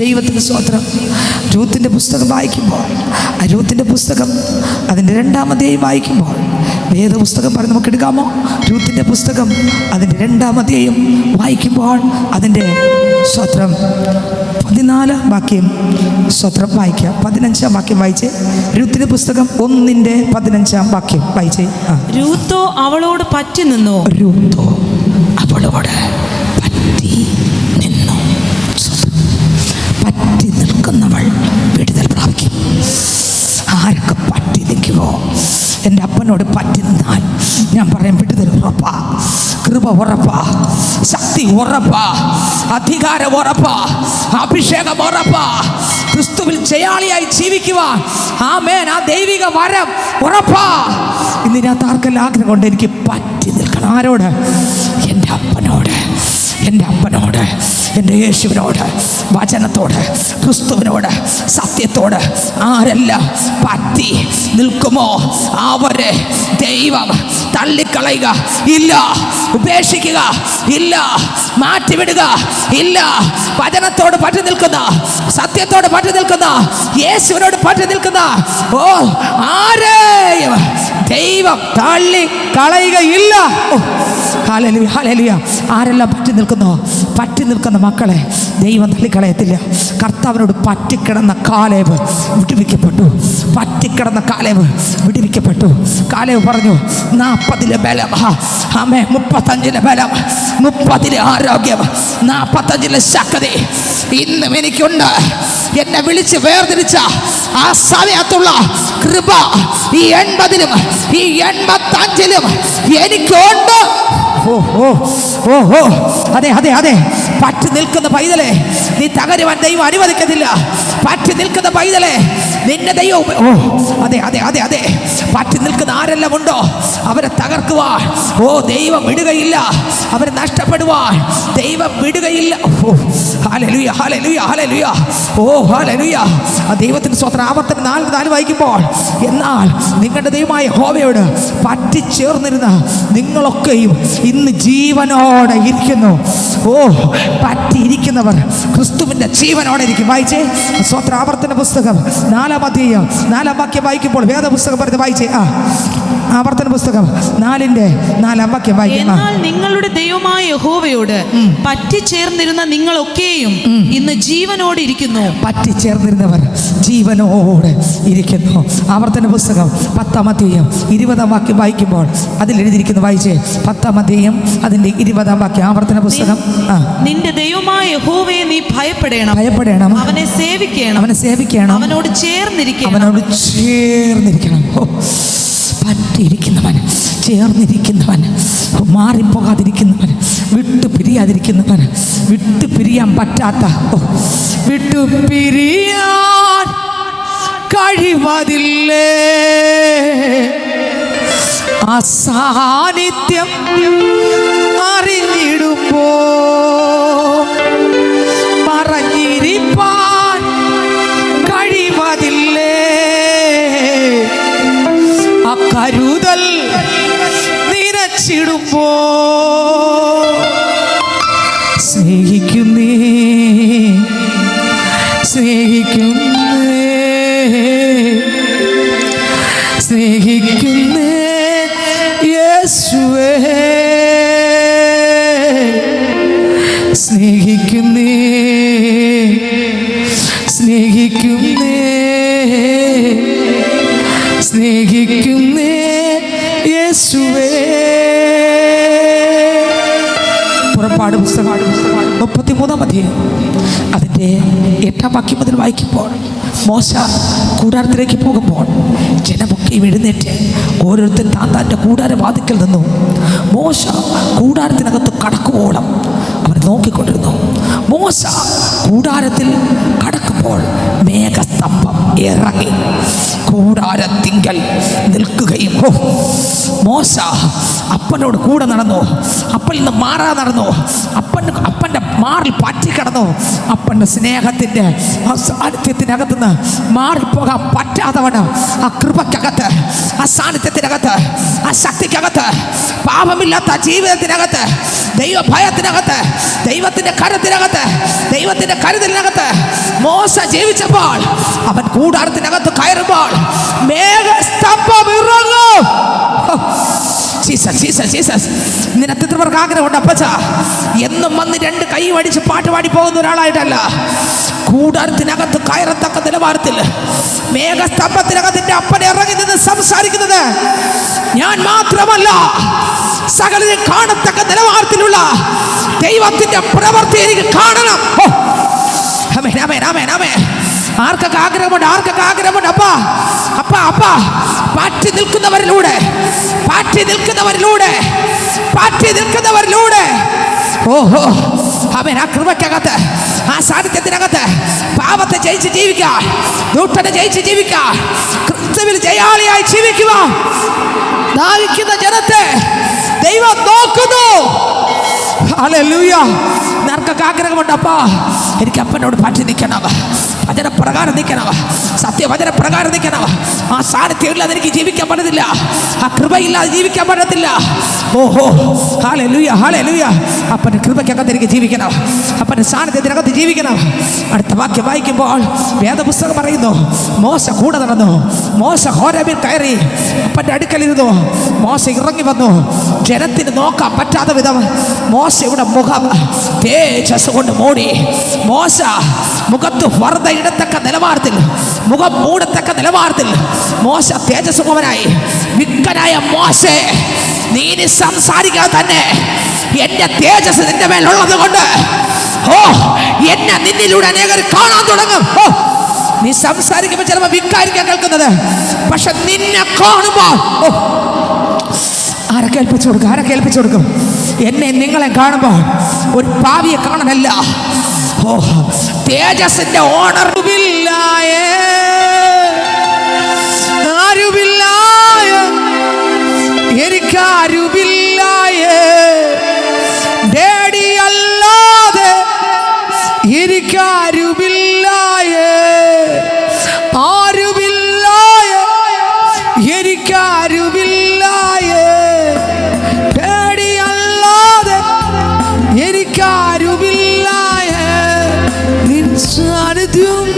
ദൈവത്തിന് സ്തോത്രം. രൂത്തിന്റെ പുസ്തകം വായിക്കുമ്പോൾ, രൂത്തിന്റെ പുസ്തകം അതിൻ്റെ 2-ാം അധ്യായം വായിക്കുമ്പോൾ, വേദപുസ്തകം പറഞ്ഞ് നമുക്ക് എടുക്കാമോ? രൂത്തിന്റെ പുസ്തകം അതിൻ്റെ 2-ാം അധ്യായം വായിക്കുമ്പോൾ അതിൻ്റെ സ്തോത്രം 14-ാം വാക്യം സ്തോത്രം വായിക്കുക. 15-ാം വാക്യം വായിച്ചേ. രൂത്തിന്റെ പുസ്തകം 1:15 വാക്യം വായിച്ചേ. രൂത്തോ അവളോട് പറ്റി നിന്നു. രൂത്തോ അവളോട് പറ്റി നിന്നു. പറ്റി നിൽക്കുന്നവൾ വിടുതൽ പ്രാപിക്കും. ആരൊക്കെ പറ്റി നിൽക്കുമോ? എൻ്റെ അപ്പനോട് പറ്റി നിന്നാൽ ഞാൻ പറയും വിടുതൽ ഉറപ്പാ, കൃപ ഉറപ്പാ, ശക്തി ഉറപ്പാ, അധികാരം ഉറപ്പാ, അഭിഷേകം ഉറപ്പാ. ക്രിസ്തുവിൽ ജയാളിയായി ജീവിക്കുവാൻ ആമേൻ, ആ ദൈവിക വരം ഉറപ്പാ. ഇതിനകത്ത് ആർക്കെല്ലാം ആഗ്രഹമുണ്ട് എനിക്ക് പറ്റി നിൽക്കണം? ആരോട്? എൻ്റെ അപ്പനോട്, എൻ്റെ അപ്പനോട്, എൻ്റെ യേശുവിനോട്, വചനത്തോട്, ക്രിസ്തുവിനോട്, സത്യത്തോട് ആരെല്ലാം പറ്റി നിൽക്കുമോ അവരെ ദൈവം തള്ളിക്കളയുക ഇല്ല, ഉപേക്ഷിക്കുക ഇല്ല, മാറ്റിവിടുക ഇല്ല. വചനത്തോട് പറ്റി നിൽക്കുന്ന, സത്യത്തോട് പറ്റി നിൽക്കുന്ന, യേശുവിനോട് പറ്റി നിൽക്കുന്ന ആരെയും ദൈവം തള്ളിക്കളയുകയില്ല. Hallelujah, hallelujah. ആരെല്ലാം പറ്റി നിൽക്കുന്നോ, പറ്റി നിൽക്കുന്ന മക്കളെ ദൈവം തള്ളിക്കളയത്തില്ല. കർത്താവിനോട് പറ്റിക്കിടന്ന കാലേബ് വിടുവിക്കപ്പെട്ടു. പറ്റിക്കിടന്ന കാലേബ് വിടുവിക്കപ്പെട്ടു. കാലേബ് പറഞ്ഞു 40 ബലം, ആമേ 35 ബലം, 30 ആരോഗ്യം, 45 ശക്തി ഇന്നും എനിക്കുണ്ട്. എന്നെ വിളിച്ച് വേർതിരിച്ച ആ സമയത്തുള്ള കൃപ ഈ 80-ലും ഈ 85-ലും എനിക്കുണ്ട്. അതെ അതെ അതെ. പറ്റി നിൽക്കുന്ന പൈതലെ നീ തകരുവാൻ ദൈവം അനുവദിക്കത്തില്ല. പറ്റി നിൽക്കുന്ന പൈതലെ നിന്നെ ദൈവം അതെ അതെ അതെ അതെ. പറ്റി നിൽക്കുന്ന ആരെല്ലാം ഉണ്ടോ അവരെ തകർക്കുവാൻ ദൈവം വിടുകയില്ല. അവരെ നഷ്ടപ്പെടുവാൻ ദൈവം വിടുകയില്ല. Hallelujah, hallelujah, hallelujah. ഹല്ലേലൂയ. ആ ദൈവത്തിന്റെ സ്തോത്രം. ആവർത്തനം 4:4 വായിക്കുമ്പോൾ, എന്നാൽ നിങ്ങളുടെ ദൈവമായ യഹോവയോട് പറ്റിച്ചേർന്നിരുന്ന നിങ്ങളൊക്കെയും ഇന്ന് ജീവനോടെ ഇരിക്കുന്നു. പറ്റിയിരിക്കുന്നവർ ക്രിസ്തുവിന്റെ ജീവനോടെ ഇരിക്കും. വായിച്ചേ സ്തോത്ര. ആവർത്തന പുസ്തകം 4-ാം അധ്യായം 4-ാം വാക്യം വായിക്കുമ്പോൾ, വേദപുസ്തകം പറഞ്ഞ് വായിച്ചേ. ആവർത്തന പുസ്തകം 4:4 വാക്യം വായിക്കും. എന്നാൽ നിങ്ങളുടെ ദൈവമായ യഹോവയോട് പറ്റിച്ചേർന്നിരുന്ന നിങ്ങളൊക്കെയും ഇന്ന് ജീവനോടെ ഇരിക്കുന്നു. പറ്റിച്ചേർന്നിരുന്നവർ ജീവനോടെ ഇരിക്കുന്നു. ആവർത്തന പുസ്തകം 10-ാം അധ്യായം 20-ാം വാക്യം വായിക്കുമ്പോൾ അതിൽ എഴുതിയിരിക്കുന്നു. വായിച്ചേ 10-ാം അധ്യായം അതിന്റെ 20-ാം വാക്യം. ആവർത്തന പുസ്തകം. നിന്റെ ദൈവമായ യഹോവയെ നീ ഭയപ്പെടണം, ഭയപ്പെടണം, അവനെ സേവിക്കണം, അവനെ സേവിക്കണം, അവനോട് ചേർന്നിരിക്കണം, അവനോട് ചേർന്നിരിക്കണം. പറ്റിയിരിക്കുന്നവൻ, ചേർന്നിരിക്കുന്നവൻ, മാറിപ്പോകാതിരിക്കുന്നവൻ, വിട്ടു പിരിയാതിരിക്കുന്നവൻ, വിട്ടു പിരിയാൻ പറ്റാത്ത, വിട്ടു പിരിയാൻ കഴിവതില്ലേ ആ സാന്നിധ്യം അറിഞ്ഞിടുമ്പോ പറഞ്ഞിരിപ്പാൻ കഴിവതില്ലേ ആ കരുതൽ നിനച്ചിടുമ്പോ സ്നേഹിക്കുന്നേ, സ്നേഹിക്കുന്നേ, സ്നേഹിക്കുന്നേ യേശുവേ, സ്നേഹിക്കുന്നേ, സ്നേഹിക്കുന്നേ, സ്നേഹിക്കുന്നേ യേശുവേ. പുറപ്പാട് പുസ്തകം 33-ാം അധ്യായം അതിൻ്റെ 8-ാം വാക്യം മുതൽ വായിക്കുമ്പോൾ, മോശ കൂടാരത്തിലേക്ക് പോകുമ്പോൾ ജനമൊക്കെ എഴുന്നേറ്റ് ഓരോരുത്തൻ താൻ്റെ കൂടാരവാതിക്കൽ നിന്നു. മോശ കൂടാരത്തിനകത്ത് കടക്കുവോളം അവർ നോക്കിക്കൊണ്ടിരുന്നു. മോശ കൂടാരത്തിൽ കടക്കുമ്പോൾ മേഘസ്തംഭം ഇറങ്ങി കൂടാരത്തിങ്കൽ നിൽക്കുകയും, മോശ അപ്പനോട് കൂടെ നടന്നു, അപ്പനിൽ നിന്ന് മാറാതെ നടന്നു, അപ്പൻ്റെ മാറിൽ പറ്റിക്കിടന്നു. അപ്പൻ്റെ സ്നേഹത്തിൻ്റെ സാന്നിധ്യത്തിനകത്തുനിന്ന് മാറിപ്പോകാൻ പറ്റാത്തവണ് ആ കൃപക്കകത്ത്, ആ സാന്നിധ്യത്തിനകത്ത്, ആ ശക്തിക്കകത്ത്, പാപമില്ലാത്ത ജീവിതത്തിനകത്ത്, ദൈവഭയത്തിനകത്ത്, ദൈവത്തിൻ്റെ കരുത്തിനകത്ത്, ദൈവത്തിൻ്റെ കരുതലിനകത്ത് മോശ ജീവിച്ചപ്പോൾ അവൻ കൂടാരത്തിനകത്ത് കയറുമ്പോൾ മേഘസ്തംഭം ഇറങ്ങും. നിനക്ക് എത്ര പേർക്ക് ആഗ്രഹമുണ്ട് അപ്പച്ച എന്നും വന്ന് രണ്ട് കൈ അടിച്ച് പാട്ട് പാടി പോകുന്ന ഒരാളായിട്ടല്ല, കൂടാരത്തിനകത്ത് കയറത്തക്ക നിലവാരത്തിൽ മേഘസ്തംഭത്തിനകത്ത് എന്റെ അപ്പൻ ഇറങ്ങി നിന്ന് സംസാരിക്കുന്നത് ഞാൻ മാത്രമല്ല, സകലരും കാണത്തക്ക നിലവാരത്തിലുള്ള ദൈവത്തിന്റെ പ്രവൃത്തി എനിക്ക് കാണണം. ആർക്കൊക്കെ ആഗ്രഹമുണ്ട്? ആർക്കൊക്കെ ആഗ്രഹമുണ്ട്? അപ്പാ അപ്പാ അപ്പാ പാറ്റി നിൽക്കുന്നവരിലൂടെ, പാറ്റി നിൽക്കുന്നവരിലൂടെ, പാറ്റി നിൽക്കുന്നവരിലൂടെ ഓഹോ അവൻ ആ കൃപയ്ക്കകത്ത്, ആ സാന്നിധ്യത്തിനകത്ത് പാപത്തെ ജയിച്ച് ജീവിക്കുക, ദൂട്ടനെ ജയിച്ച് ജീവിക്കുക, ക്രിസ്തുവിൽ ജയാളിയായി ജീവിക്കുക. ദാഹിക്കുന്ന ജനത്തെ ദൈവം നോക്കുന്നു. ഹല്ലേലൂയ. നിനക്കൊക്കെ ആഗ്രഹമുണ്ട് അപ്പാ എനിക്ക് അപ്പനോട് പാറ്റി നിൽക്കണം, വചനപ്രകാരം നിൽക്കണം, സത്യവചനപ്രകാരം നിൽക്കണം. ആ സാന്നിധ്യം ഇല്ലാതെ എനിക്ക് ജീവിക്കാൻ പറ്റത്തില്ല, ആ കൃപയില്ലാതെ ജീവിക്കാൻ പറ്റത്തില്ല. ഓഹോ ഹല്ലേലൂയ ഹല്ലേലൂയ. അപ്പൻ്റെ കൃപയ്ക്കകത്ത് എനിക്ക് ജീവിക്കണം, അപ്പൻ്റെ സാന്നിധ്യത്തിനകത്ത് ജീവിക്കണം. അടുത്ത വാക്യം വായിക്കുമ്പോൾ വേദപുസ്തകം പറയുന്നു, മോശ കൂടെ നടന്നു, മോശ ഹോരേബിൽ കയറി അപ്പൻ്റെ അടുക്കലിരുന്നു. മോശ ഇറങ്ങി വന്നു, ജനത്തിന് നോക്കാൻ പറ്റാത്ത വിധം മോശയുടെ മുഖം തേജസ് കൊണ്ട് മൂടി. മോശ മുഖത്ത് വറുത ഇടത്തക്ക നിലവാരത്തിൽ, മുഖം മൂടത്തക്ക നിലവാരത്തിൽ മോശ തേജസ്സുള്ളവനായി. വിക്കനായ മോശേ, നീ സംസാരിക്കാതെ തന്നെ എന്റെ തേജസ് നിന്റെ മേലുള്ളത് കൊണ്ട് ഓ എന്നെ നിന്നിലൂടെ അനേകർ കാണാൻ തുടങ്ങും. ഓ നീ സംസാരിക്കുമ്പോൾ ചിലപ്പോൾ വിക്കായിരിക്കാൻ കേൾക്കുന്നത്, പക്ഷെ നിന്നെ കാണുമ്പോൾ ആരെ കേൾപ്പിച്ചു കൊടുക്കും? ആരെ കേൾപ്പിച്ചു കൊടുക്കും? എന്നെ നിങ്ങളെ കാണുമ്പോൾ ഒരു പാവിയെ കാണാനല്ല, ഓ തേജസ്സിന്റെ ഓണർ. എനിക്കാരുമില്ലായേ ഡേഡി അല്ലാതെ, എനിക്കാരുമില്ലായേ, ആരുമില്ലായേ, എനിക്കാരുമില്ലായേ ഡേഡി അല്ലാതെ, എനിക്കാരുമില്ലായേ. നിൻ സാന്നിധ്യം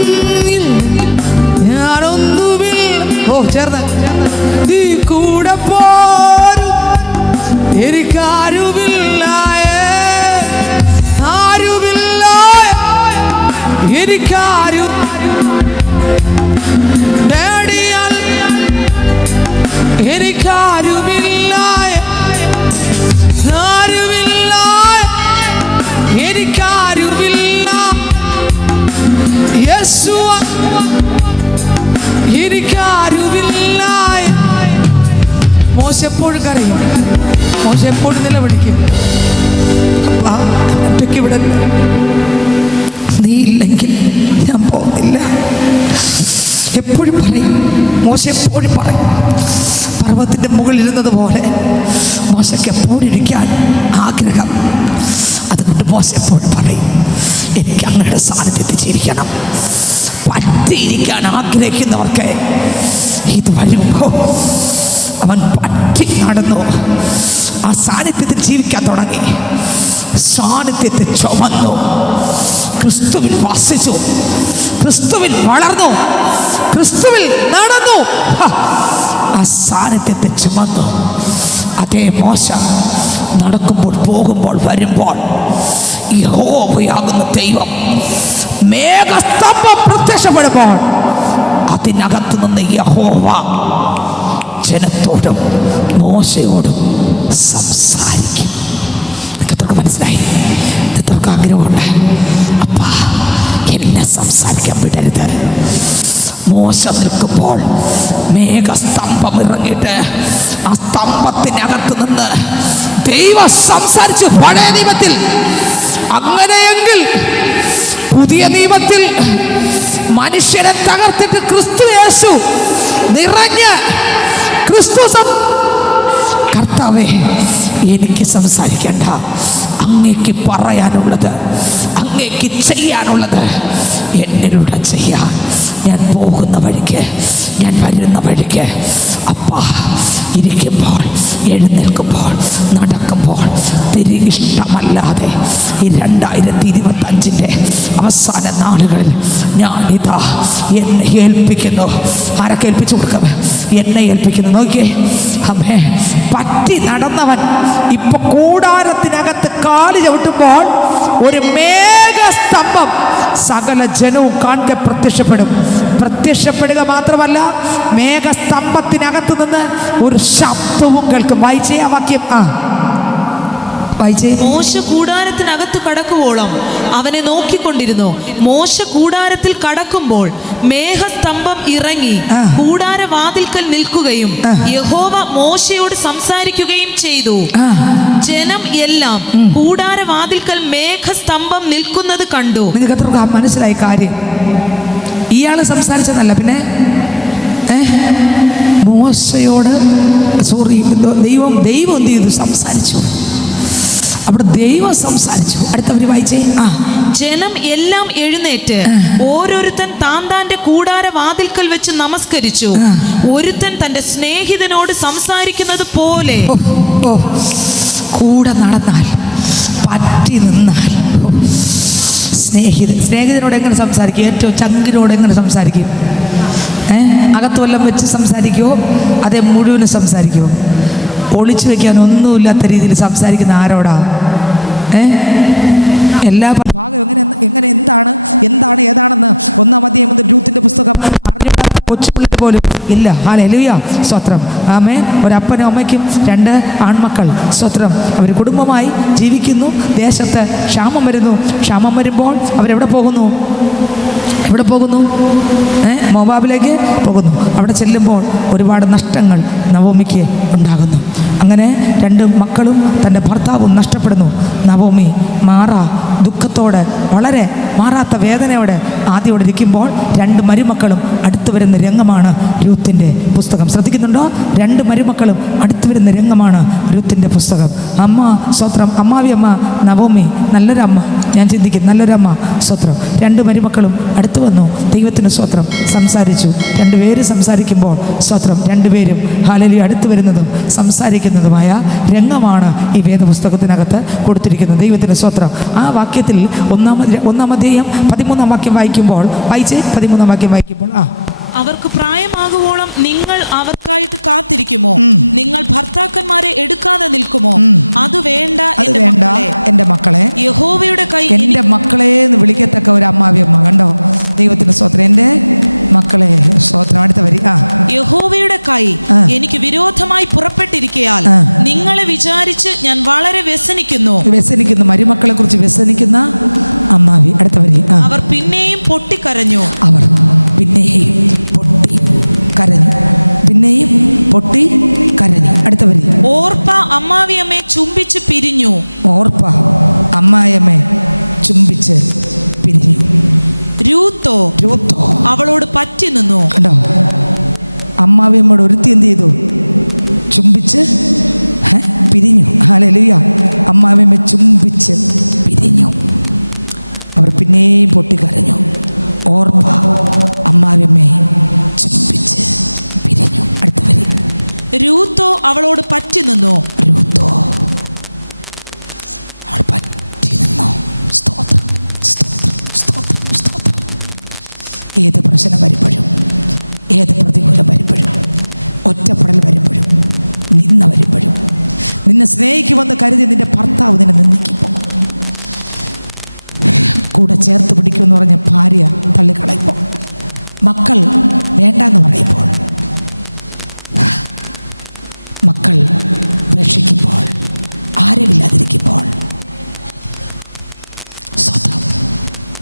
ഞാനൊന്നുമില്ല. ഓ ചേർന്ന് നീ കൂടെ പോരും, എനിക്കാരുമില്ലായേ, ആരുമില്ലായേ, എനിക്കാരും ഡേഡിയാൽ, എനിക്കാരുമില്ലായേ, ആരുമില്ലായേ, എനിക്കാരുമില്ല. യേശുവ എനിക്കാരുമില്ലായേ. മോശ എപ്പോഴും കരയും, മോശ എപ്പോഴും നിലവിളിക്കും, ഒറ്റയ്ക്ക് ഇവിടെ നീ ഇല്ലെങ്കിൽ ഞാൻ പോകുന്നില്ല. എപ്പോഴും പറയും മോശ, എപ്പോഴും പറയും. പർവ്വതത്തിൻ്റെ മുകളിൽ ഇരുന്നത് പോലെ മോശയ്ക്ക് എപ്പോഴും ഇരിക്കാൻ ആഗ്രഹം. അതുകൊണ്ട് മോശ എപ്പോഴും പറയും, എനിക്ക് അങ്ങയുടെ സാന്നിധ്യത്തിൽ ജീവിക്കണം. പറ്റിയിരിക്കാൻ ആഗ്രഹിക്കുന്നവർക്ക് ഇത് വരുമ്പോൾ അവൻ പറ്റി നടന്നു, ആ സാന്നിധ്യത്തിൽ ജീവിക്കാൻ തുടങ്ങി, സാന്നിധ്യത്തെ ചുമന്നു, ക്രിസ്തുവിൽ വസിച്ചു, ക്രിസ്തുവിൽ വളർന്നു, ക്രിസ്തുവിൽ നടന്നു, ആ സാന്നിധ്യത്തെ ചുമന്നു. അതേ മോശ നടക്കുമ്പോൾ, പോകുമ്പോൾ, വരുമ്പോൾ യഹോവയാകുന്ന ദൈവം മേഘസ്തംഭം പ്രത്യക്ഷപ്പെടുമ്പോൾ അതിനകത്ത് നിന്ന് യഹോവ ജനത്തോടും മോശയോടും സംസാരിക്കും. എത്രക്ക് മനസ്സിലായി? എത്രക്ക് ആഗ്രഹമുണ്ട്? അപ്പാ എന്നെ സംസാരിക്കാൻ വിടരുത്. മോശ നിൽക്കുമ്പോൾ മേഘസ്തംഭം ഇറങ്ങിയിട്ട് ആ സ്തംഭത്തിനകത്ത് നിന്ന് ദൈവം സംസാരിച്ചു. പഴയ നിയമത്തിൽ അങ്ങനെയെങ്കിൽ പുതിയ നിയമത്തിൽ മനുഷ്യരെ തകർത്തിട്ട് ക്രിസ്തു യേശു നിറഞ്ഞ് ക്രിസ്തു കർത്താവേ എനിക്ക് സംസാരിക്കണ്ട, അങ്ങേക്ക് പറയാനുള്ളത്, അങ്ങേക്ക് ചെയ്യാനുള്ളത് എന്നിലൂടെ ചെയ്യാൻ ഞാൻ പോകുന്ന വഴിക്ക്, ഞാൻ വരുന്ന വഴിക്ക് അപ്പാ ഇരിക്കുമ്പോൾ, എഴുന്നേൽക്കുമ്പോൾ, നടക്കുമ്പോൾ തിരി ഇഷ്ടമല്ലാതെ ഈ 2025 അവസാന നാളുകളിൽ ഞാനിതാ എന്നെ ഏൽപ്പിക്കുന്നു. ആരൊക്കെ ഏൽപ്പിച്ചു കൊടുക്കുക? എന്നെ ഏൽപ്പിക്കുന്നു. നോക്കിയേ, അമ്മേ, പറ്റി നടന്നവൻ ഇപ്പൊ കൂടാരത്തിനകത്ത് കാല് ചവിട്ടുമ്പോൾ ഒരു മേഘസ്തംഭം സകല ജനവും കാണെ പ്രത്യക്ഷപ്പെടും. പ്രത്യക്ഷപ്പെടുക മാത്രമല്ല, മേഘസ്തംഭത്തിനകത്ത് നിന്ന് ഒരു ശബ്ദവും കേൾക്കും. വായിച്ചേ ആ വാക്യം. മോശ കൂടാരത്തിനകത്ത് കടക്കുവോളം അവനെ നോക്കിക്കൊണ്ടിരുന്നു. മോശ കൂടാരത്തിൽ കടക്കുമ്പോൾ മേഘസ്തംഭം ഇറങ്ങി കൂടാരവാതിൽക്കൽ നിൽക്കുകയും യഹോവ മോശയോട് സംസാരിക്കുകയും ചെയ്തു. ജനം എല്ലാം കൂടാരവാതിൽക്കൽ മേഘസ്തംഭം നിൽക്കുന്നത് കണ്ടു. നിങ്ങൾക്ക് മനസ്സിലായി കാര്യം? ഇയാള് സംസാരിച്ചതല്ല, പിന്നെ മോശയോട് ദൈവം എന്ത് ചെയ്തു? സംസാരിച്ചു. അവിടെ ദൈവം സംസാരിച്ചു. അടുത്തവര് വായിച്ചേ. ജനം എല്ലാം എഴുന്നേറ്റ് ഓരോരുത്തൻ താന്താന്റെ കൂടാരവാതിൽക്കൽ വെച്ച് നമസ്കരിച്ചു. ഒരുത്തൻ തന്റെ സ്നേഹിതനോട് സംസാരിക്കുന്നത് പോലെ. കൂടെ നടന്നാൽ, പറ്റി നിന്നാൽ, സ്നേഹിതനോട് എങ്ങനെ സംസാരിക്കും? ഏറ്റവും ചങ്കിനോട് എങ്ങനെ സംസാരിക്കും? അകത്ത് വല്ലം വെച്ച് സംസാരിക്കുമോ? അതേ മുഴുവനും സംസാരിക്കുമോ? ഒളിച്ചു വെക്കാൻ ഒന്നുമില്ലാത്ത രീതിയിൽ സംസാരിക്കുന്ന ആരോടാ? എല്ലാ ഭാഗം എങ്ങനെ എന്താണ് ഏതാണെന്ന് 1-ാം അധ്യായം മുതൽ രൂത്തിന്റെ പുസ്തകം അറിഞ്ഞുകൂടാത്ത കൊച്ചുപിള്ളേർ പോലും ഇല്ല. ഹല്ലേലൂയ, സ്തോത്രം. ആമേൻ. ഒരപ്പനും അമ്മയ്ക്കും 2 ആൺമക്കൾ, സ്തോത്രം. അവർ കുടുംബമായി ജീവിക്കുന്നു. ദേശത്ത് ക്ഷാമം വരുന്നു. ക്ഷാമം വരുമ്പോൾ അവരെവിടെ പോകുന്നു? മോവാബിലേക്ക് പോകുന്നു. അവിടെ ചെല്ലുമ്പോൾ ഒരുപാട് നഷ്ടങ്ങൾ നവോമിക്ക് ഉണ്ടാകുന്നു. അങ്ങനെ 2 മക്കളും തൻ്റെ ഭർത്താവും നഷ്ടപ്പെടുന്നു. നവോമി ദുഃഖത്തോടെ, വളരെ മാറാത്ത വേദനയോടെ ആദ്യോടെ ഇരിക്കുമ്പോൾ 2 മരുമക്കളും അടുത്തു വരുന്ന രംഗമാണ് രൂത്തിൻ്റെ പുസ്തകം. ശ്രദ്ധിക്കുന്നുണ്ടോ? 2 മരുമക്കളും അടുത്തു വരുന്ന രംഗമാണ് രൂത്തിൻ്റെ പുസ്തകം. അമ്മ, സ്വത്രം, അമ്മാവി അമ്മ നവോമി, നല്ലൊരമ്മ. ഞാൻ ചിന്തിക്കും, നല്ലൊരമ്മ, സ്വത്രം. 2 മരുമക്കളും അടുത്തു വന്നു. ദൈവത്തിന് സ്വത്രം സംസാരിച്ചു. 2 പേര് സംസാരിക്കുമ്പോൾ സ്വത്രം 2 പേരും ഹല്ലേലൂയ അടുത്തു വരുന്നതും സംസാരിക്കുന്നതുമായ രംഗമാണ് ഈ വേദപുസ്തകത്തിനകത്ത് കൊടുത്തിരിക്കുന്നത്. ദൈവത്തിന് സ്വത്രം. ആ വാക്യത്തിൽ 1-ാം അധ്യായം 13-ാം വാക്യം വായിക്കുമ്പോൾ, 13-ാം വാക്യം വായിക്കുമ്പോൾ, അവർക്ക് പ്രായമാകുവോളം നിങ്ങൾ അവർക്കായിട്ട് കാത്തിരിക്കുമോ? നിങ്ങൾ ഭർത്താക്കന്മാരെ എടുക്കാതെ നിൽക്കുമോ? അത് വേണ്ട എന്റെ മക്കളെ. യഹോവയുടെ കൈ എന്റെ മക്കളെ എന്ന് വിളിക്കത്തക്ക ഒരു അമ്മാവിയമ്മ. കണ്ടോ? ദൈവത്തിന് സ്തോത്രം. എന്റെ മക്കളെ, സ്തോത്രം. അടുത്ത വരി. യഹോവയുടെ കൈ എനിക്ക് വിരോധമായി പുറപ്പെട്ടിരിക്കയാൽ നിങ്ങളെ വിചാരിച്ച് ഞാൻ വളരെ വ്യസനിക്കുന്നു. മരുമക്കളെ കുറിച്ച് വ്യസനിക്കുന്ന അമ്മാവി. അടുത്ത വരി. അവർ പിന്നെയും പൊട്ടിക്കരഞ്ഞു. അവർ പിന്നെയും പൊട്ടിക്കരഞ്ഞു. അടുത്ത വരി. ഓർപ്പ അമ്മാവിയമ്മയെ ചുംബിച്ച് പിരിഞ്ഞു. ഓർപ്പ അമ്മായിയമ്മയെ ചുംബിച്ച് പിരിഞ്ഞു. രൂത്തോ അവളോട് പറ്റി നിന്നു. കണ്ടോ? അമ്മാവിയമ്മയോട് ഒരുത്തി എന്ത് ചെയ്തു? ചുംബിച്ച് പിരിഞ്ഞു. ഹല്ലേലൂയ. അമ്മാവിയമ്മയെ ചുംബിച്ച് പിരിഞ്ഞു. അവർ പിന്നെയും പൊട്ടിക്കരഞ്ഞു. ഓർപ്പ അമ്മാവിയമ്മയെ ചുംബിച്ച് പിരിഞ്ഞു. അടുത്ത വരി. രൂത്തോ അവളോട് പറ്റി നിന്നു. അവൾ പറ്റി നിന്നു. സ്തോത്രം, സ്തോത്രം, സ്തോത്രം, സ്തോത്രം. ഏത് പ്രശ്നം വരുമ്പോഴും, ഏത് പ്രതികൂലം വരുമ്പോഴും, ഒറ്റപ്പെടൽ വരുമ്പോഴും, നിന്ന വരുമ്പോഴും, നിന്നെ സ്നേഹിക്കുമെന്ന് കരുതി നിന്റെ ഭർത്താവ് നിന്നെ നിന്ദിക്കുമ്പോൾ, കൂടെ ചേർത്ത് പിടിക്കുമെന്ന് പറഞ്ഞ ഭാര്യ തള്ളിക്കളയുമ്പോൾ, മക്കൾ വേണ്ടെന്ന് പറയുമ്പോൾ, മക്കൾ രക്ഷിക്കുമ്പോൾ, ആരുമില്ലാതിരിക്കുമ്പോൾ, സ്വന്തം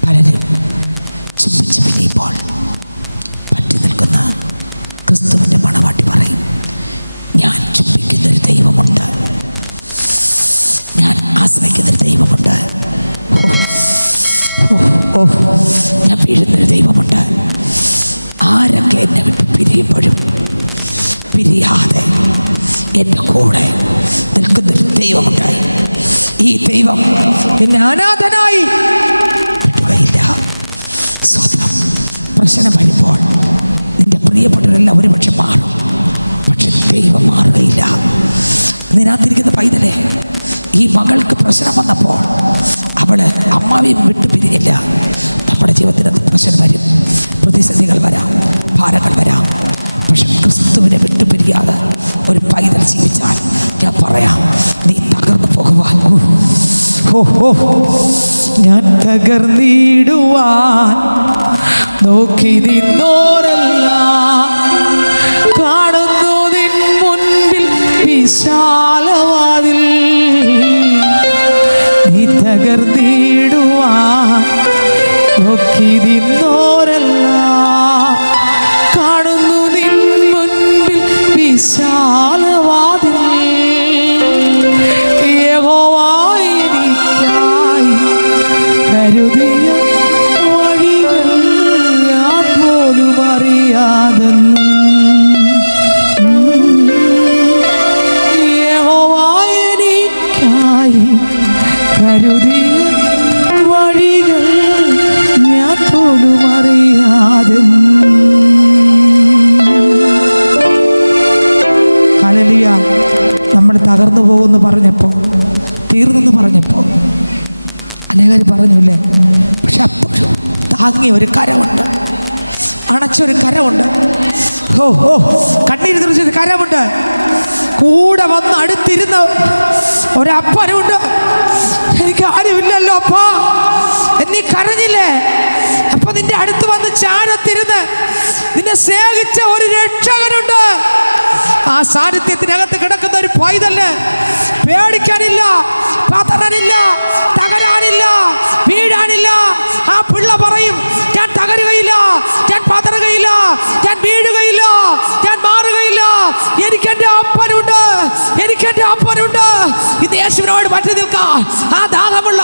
പലരും ചുംബിച്ച് പിരിയുമ്പോൾ പറ്റി നിൽക്കുന്ന ക്രിസ്തുവിൻ്റെ മണവാട്ടി പറയും, ഞാൻ ചുംബിക്കുന്നൊരു ദൈവമുണ്ട്, ഞാൻ ആശ്രയിക്കുന്നൊരു ദൈവമുണ്ട്, ഞാൻ വീഴുന്നൊരു ദൈവമുണ്ട്. ആരൊക്കെ എന്നെ വിട്ട് പിരിയുമ്പോഴും പിരിയാതെ എൻ്റെ കൂടെ നിൽക്കുന്നൊരു ദൈവമുണ്ട്. ഈ ദൈവം എന്നെ അനാഥനായി വിടുകയില്ല. സ്വന്തം പ്രശ്നം വരുമ്പോൾ നിന്റെ പ്രിയപ്പെട്ടവരെല്ലാം ഒരുപക്ഷെ മാറും, പക്ഷെ ദൈവം മാറുകയില്ല. ഇതിനകത്തിരിക്കുന്ന പൈതലെ, ഈ മകൾക്ക് പ്രശ്നം വന്നപ്പോൾ അവള് അമ്മാവിയും വിട്ടു പിരിഞ്ഞില്ല. നമ്മുടെ ജീവിതത്തിനകത്ത് പ്രശ്നം വരും, പ്രതിസന്ധികൾ വരാം, ഭാരങ്ങൾ വരാം. പക്ഷെ ക്രിസ്തുവിനെ വിട്ടുപിരിയാതെ ഒരു പൈതൽ ജീവിച്ചാൽ ഞാൻ പറയാം, നീ തകർന്നു പോകുവാൻ. ഞാൻ തകർന്നിടുവാൻ നോക്കി നിന്നോരെല്ലാം കാണുന്നു നിൻ മുൻപിൽ വിശാലവാതിൽ. നീ തകർന്നിടുവാൻ നോക്കി നിന്നോരെല്ലാം കാണുന്നു നിൻ മുൻപിൽ വിശാലവാതിൽ. യഹോവ എനിക്കായി കരുതിയ വഴികൾ ഞാൻ പോലും അറിയാതെന്നും. യഹോവ എനിക്കായി കരുതിയ വഴികൾ ഞാൻ പോലും അറിയാതെന്നും. ഹല്ലേലൂയ. നമ്മൾ തകർന്നു പോകുമെന്ന് പറഞ്ഞപ്പോൾ, തീർന്നെന്ന് പറഞ്ഞപ്പോൾ അനേകർ പറഞ്ഞില്ലേ, പക്ഷെ അപ്പോഴും താങ്ങിയ ഒരു കരമുണ്ട്, അണച്ചൊരു കരമുണ്ട്. കണ്ണീര് തെറിച്ചൊരു കരമുണ്ട്. കൂടെ വന്ന് അടുത്തിരുന്ന ഒരപ്പനുണ്ട്. എനിക്ക് ആരുമില്ലല്ലോ അപ്പാ, എന്നീ കരഞ്ഞില്ലേ? അപ്പൊ നിന്റെ അടുത്ത് വന്ന് ചാരത്തിരുന്ന് നിന്നെ സ്നേഹിച്ച ഒരു രക്ഷകനുണ്ട്. ആ സാന്നിധ്യത്തിനകത്ത് കിടക്കുന്ന ഒരു പൈതല് പേടിക്കാനില്ല, പതറാനില്ല, തകരാനില്ല, വീഴാനില്ല. ആ പിള്ള പറയും, ഞാൻ തകരുകയില്ല, ഞാൻ പതറുകയില്ല, ഞാൻ വീഴുകയില്ല, ഞാൻ മാറുകയില്ല. എനിക്കെന്റെ അപ്പനുണ്ട്, എനിക്കെന്റെ അപ്പനുണ്ട്. ഇത് യേശുവിനോട് പറ്റി നിൽക്കാം. ആ ദാഹമുള്ള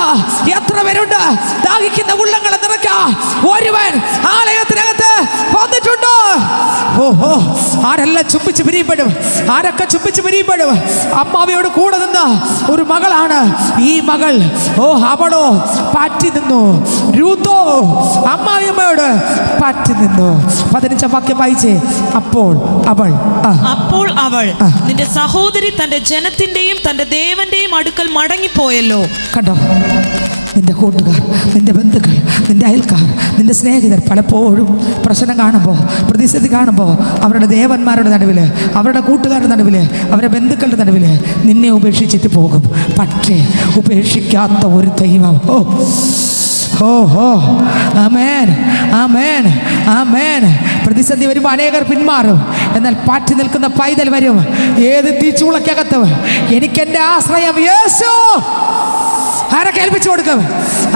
എത്ര പേരുണ്ട്? ദാഹിക്കുന്ന ഉള്ളങ്ങളെ നിറയ്ക്കാൻ ഒരുവൻ ആലയത്തിനകത്ത് വന്നിട്ടുണ്ട്. ആരെല്ലാം ചുംബിച്ച് പിരിയപ്പെടും, ആരൊക്കെ ചുംബിച്ച് പിരിയപ്പെടും. അമ്മാവിയോട് കൂടെ നിന്ന ഒരു മകളാണ് ഈ മകൾ. അവളോ പാറ്റി നിന്നു. രൂത്തോ അമ്മാവിയമ്മയോട് പാറ്റി നിന്നു. 15 വാക്യം വായിച്ചേ. അപ്പോൾ അവൾ നിന്റെ സഹോദരി തന്റെ ജനത്തിന്റെയും തന്റെ ദേവന്റെയും അടുക്കൽ മടങ്ങിപ്പോയല്ലോ. കണ്ടോ, നിന്റെ കൂട്ടുകാർ, നിന്റെ ബന്ധുക്കൾ, നിന്റെ അയൽക്കാർ, നിന്റെ സ്നേഹിതർ പലപ്പോഴും പ്രശ്നം കാണുമ്പോൾ, പ്രതിസന്ധി കാണുമ്പോൾ അവരുടെ ദേവന്മാരുടെ നടുവിൽ, അവരുടെ കൂട്ടുകാരുടെ നടുവിൽ, അവരുടെ ബന്ധുക്കളുടെ നടുവിൽ നിന്നെ ഉപേക്ഷിച്ചിട്ട് പോകും. പക്ഷേ ഉപേക്ഷിക്കാത്ത ഒരു ദൈവം. ആമേൻ, ആമേൻ, ആമേൻ. പ്രതിസന്ധി വരുമ്പോൾ അനേകർ പിന്മാറും, എന്നാൽ പാറ്റി നിൽക്കുന്ന പൈതൽ വരും. ഏത് തീച്ചൂളക്കകത്ത് എനിക്കെൻ്റെ ആശ്രയം യേശു. ആരെ കേൾപ്പിച്ചു കൊടുക്കും,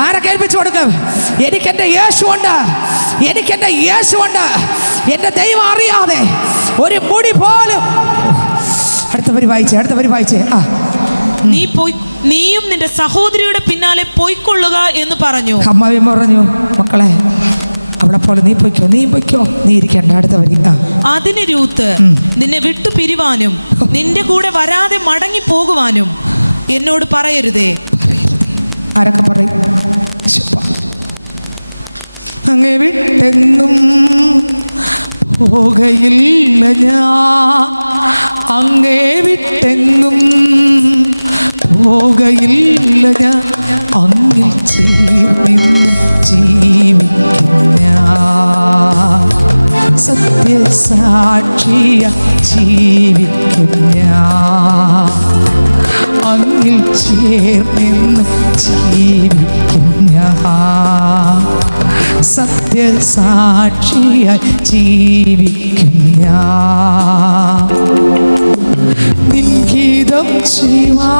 ആരെ കേൾപ്പിച്ചു കൊടുക്കും? എനിക്കെൻ്റെ യേശുണ്ട്, എനിക്കെൻ്റെ യേശുണ്ട്. എൻ്റെ ദൈവം അറിയാതെ ഒരു മുടി പോലും. അടുത്തവര് വായിച്ചേ. നീയും നിന്റെ സഹോദരിയുടെ പിന്നാലെ പോയിക്കൊള്ളുക എന്ന് പറഞ്ഞു. അമ്മാവി പറഞ്ഞു, മക്കളെ അവളെ പോലെ നീ പൊയ്ക്കോ, നീ ഇരിക്കണ്ട. അടുത്ത വരി. അതിന് രൂത്ത്, നിന്നെ വിട്ടു പിരിവാനും നിന്റെ കൂടെ വരാതെ മടങ്ങി പോകുവാനും എന്നോട് പറയരുതേ. ആരൊക്കെ പറയും? അങ്ങേ വിട്ടെങ്ങും പോകയില്ല ഞാൻ, അങ്ങേ വിട്ടെങ്ങും പോകയില്ല ഞാൻ, അങ്ങിൽ ചേർന്ന് ജീവിക്കും ഞാൻ, സത്യസാക്ഷിയ ജീവിക്കും ഞാൻ, അങ്ങിൽ ചേർന്ന് ജീവിക്കും ഞാൻ, സത്യസാക്ഷിയായി ജീവിക്കും ഞാൻ. നിൻഗീതം ചെയ്യുവാ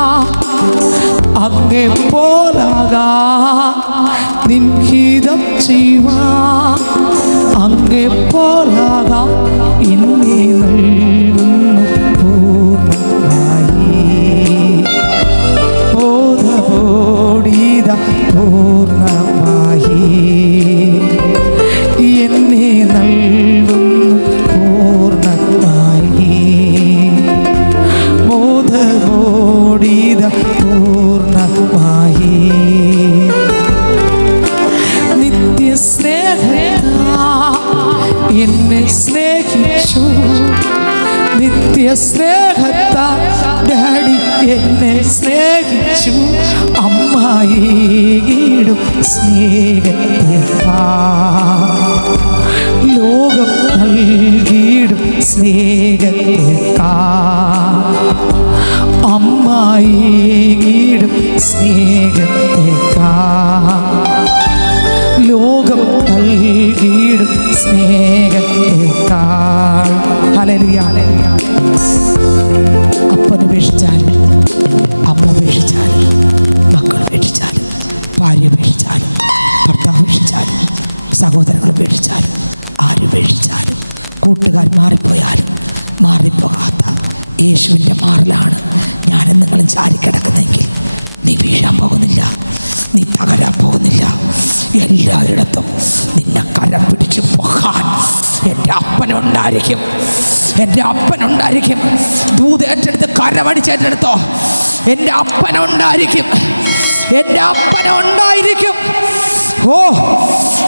അങ്ങേ പോലാകാ, നിൻഗീതം ചെയ്യുവാ അങ്ങേ പോലാകാ. എന്നെ നൽകുന്നു പൂർണ്ണമായി, ബോധബോധീത പൂർണ്ണമായി. എന്നെ നൽകുന്നു പൂർണ്ണമായി, ബോധബോധീത പൂർണ്ണമായി. നിത്യസ്നേഹ എന്നെ സ്നേഹിച്ചു, നിത്യ സ്നേഹത്താൽ ഡാഡി എന്നെ സ്നേഹിച്ചു. അമ്മായിടും സ്നേഹത്തേക്കാൾ ലോകം നൽകിയിടും സ്നേഹത്തേക്കാൾ അമ്മായിടും സ്നേഹത്തേക്കാൾ ലോകം നൽകിയിടും സ്നേഹത്തേക്കാൾ. ഹല്ലേലൂയ. അപ്പൻ ഉപേക്ഷിച്ചാലും, അമ്മ ഉപേക്ഷിച്ചാലും, മക്കൾ ഉപേക്ഷിച്ചാലും, ഭാര്യ ഉപേക്ഷിച്ചാലും, ഭർത്താവ് ഉപേക്ഷിച്ചാലും, സഹോദരങ്ങൾ ഉപേക്ഷിച്ചാലും, ആരുപേക്ഷിച്ചാലും, കൂട്ടുകാർ മാറിപ്പോയാലും മാറിപ്പോകാത്ത യേശുവിൻ്റെ മാറിലാണ് ഞാനും നിങ്ങളും ചാരിക്കിടക്കുന്നെങ്കിൽ നീ വീഴാൻ പോകുന്നില്ല, നീ തകരാൻ പോകുന്നില്ല. എല്ലായിടത്തും നിന്നെ കരം പിടിച്ച് പോകാൻ എൻ്റെ അപ്പനുണ്ടായിരിക്കും, എൻ്റെ അപ്പനുണ്ടായിരിക്കും. ദൂത് ഏറ്റെടുത്ത് കരമടിച്ചേറ്റെടുത്തോ. എൻ്റെ അപ്പനുണ്ടായിരിക്കും, എൻ്റെ അപ്പനുണ്ടായിരിക്കും. ഓ,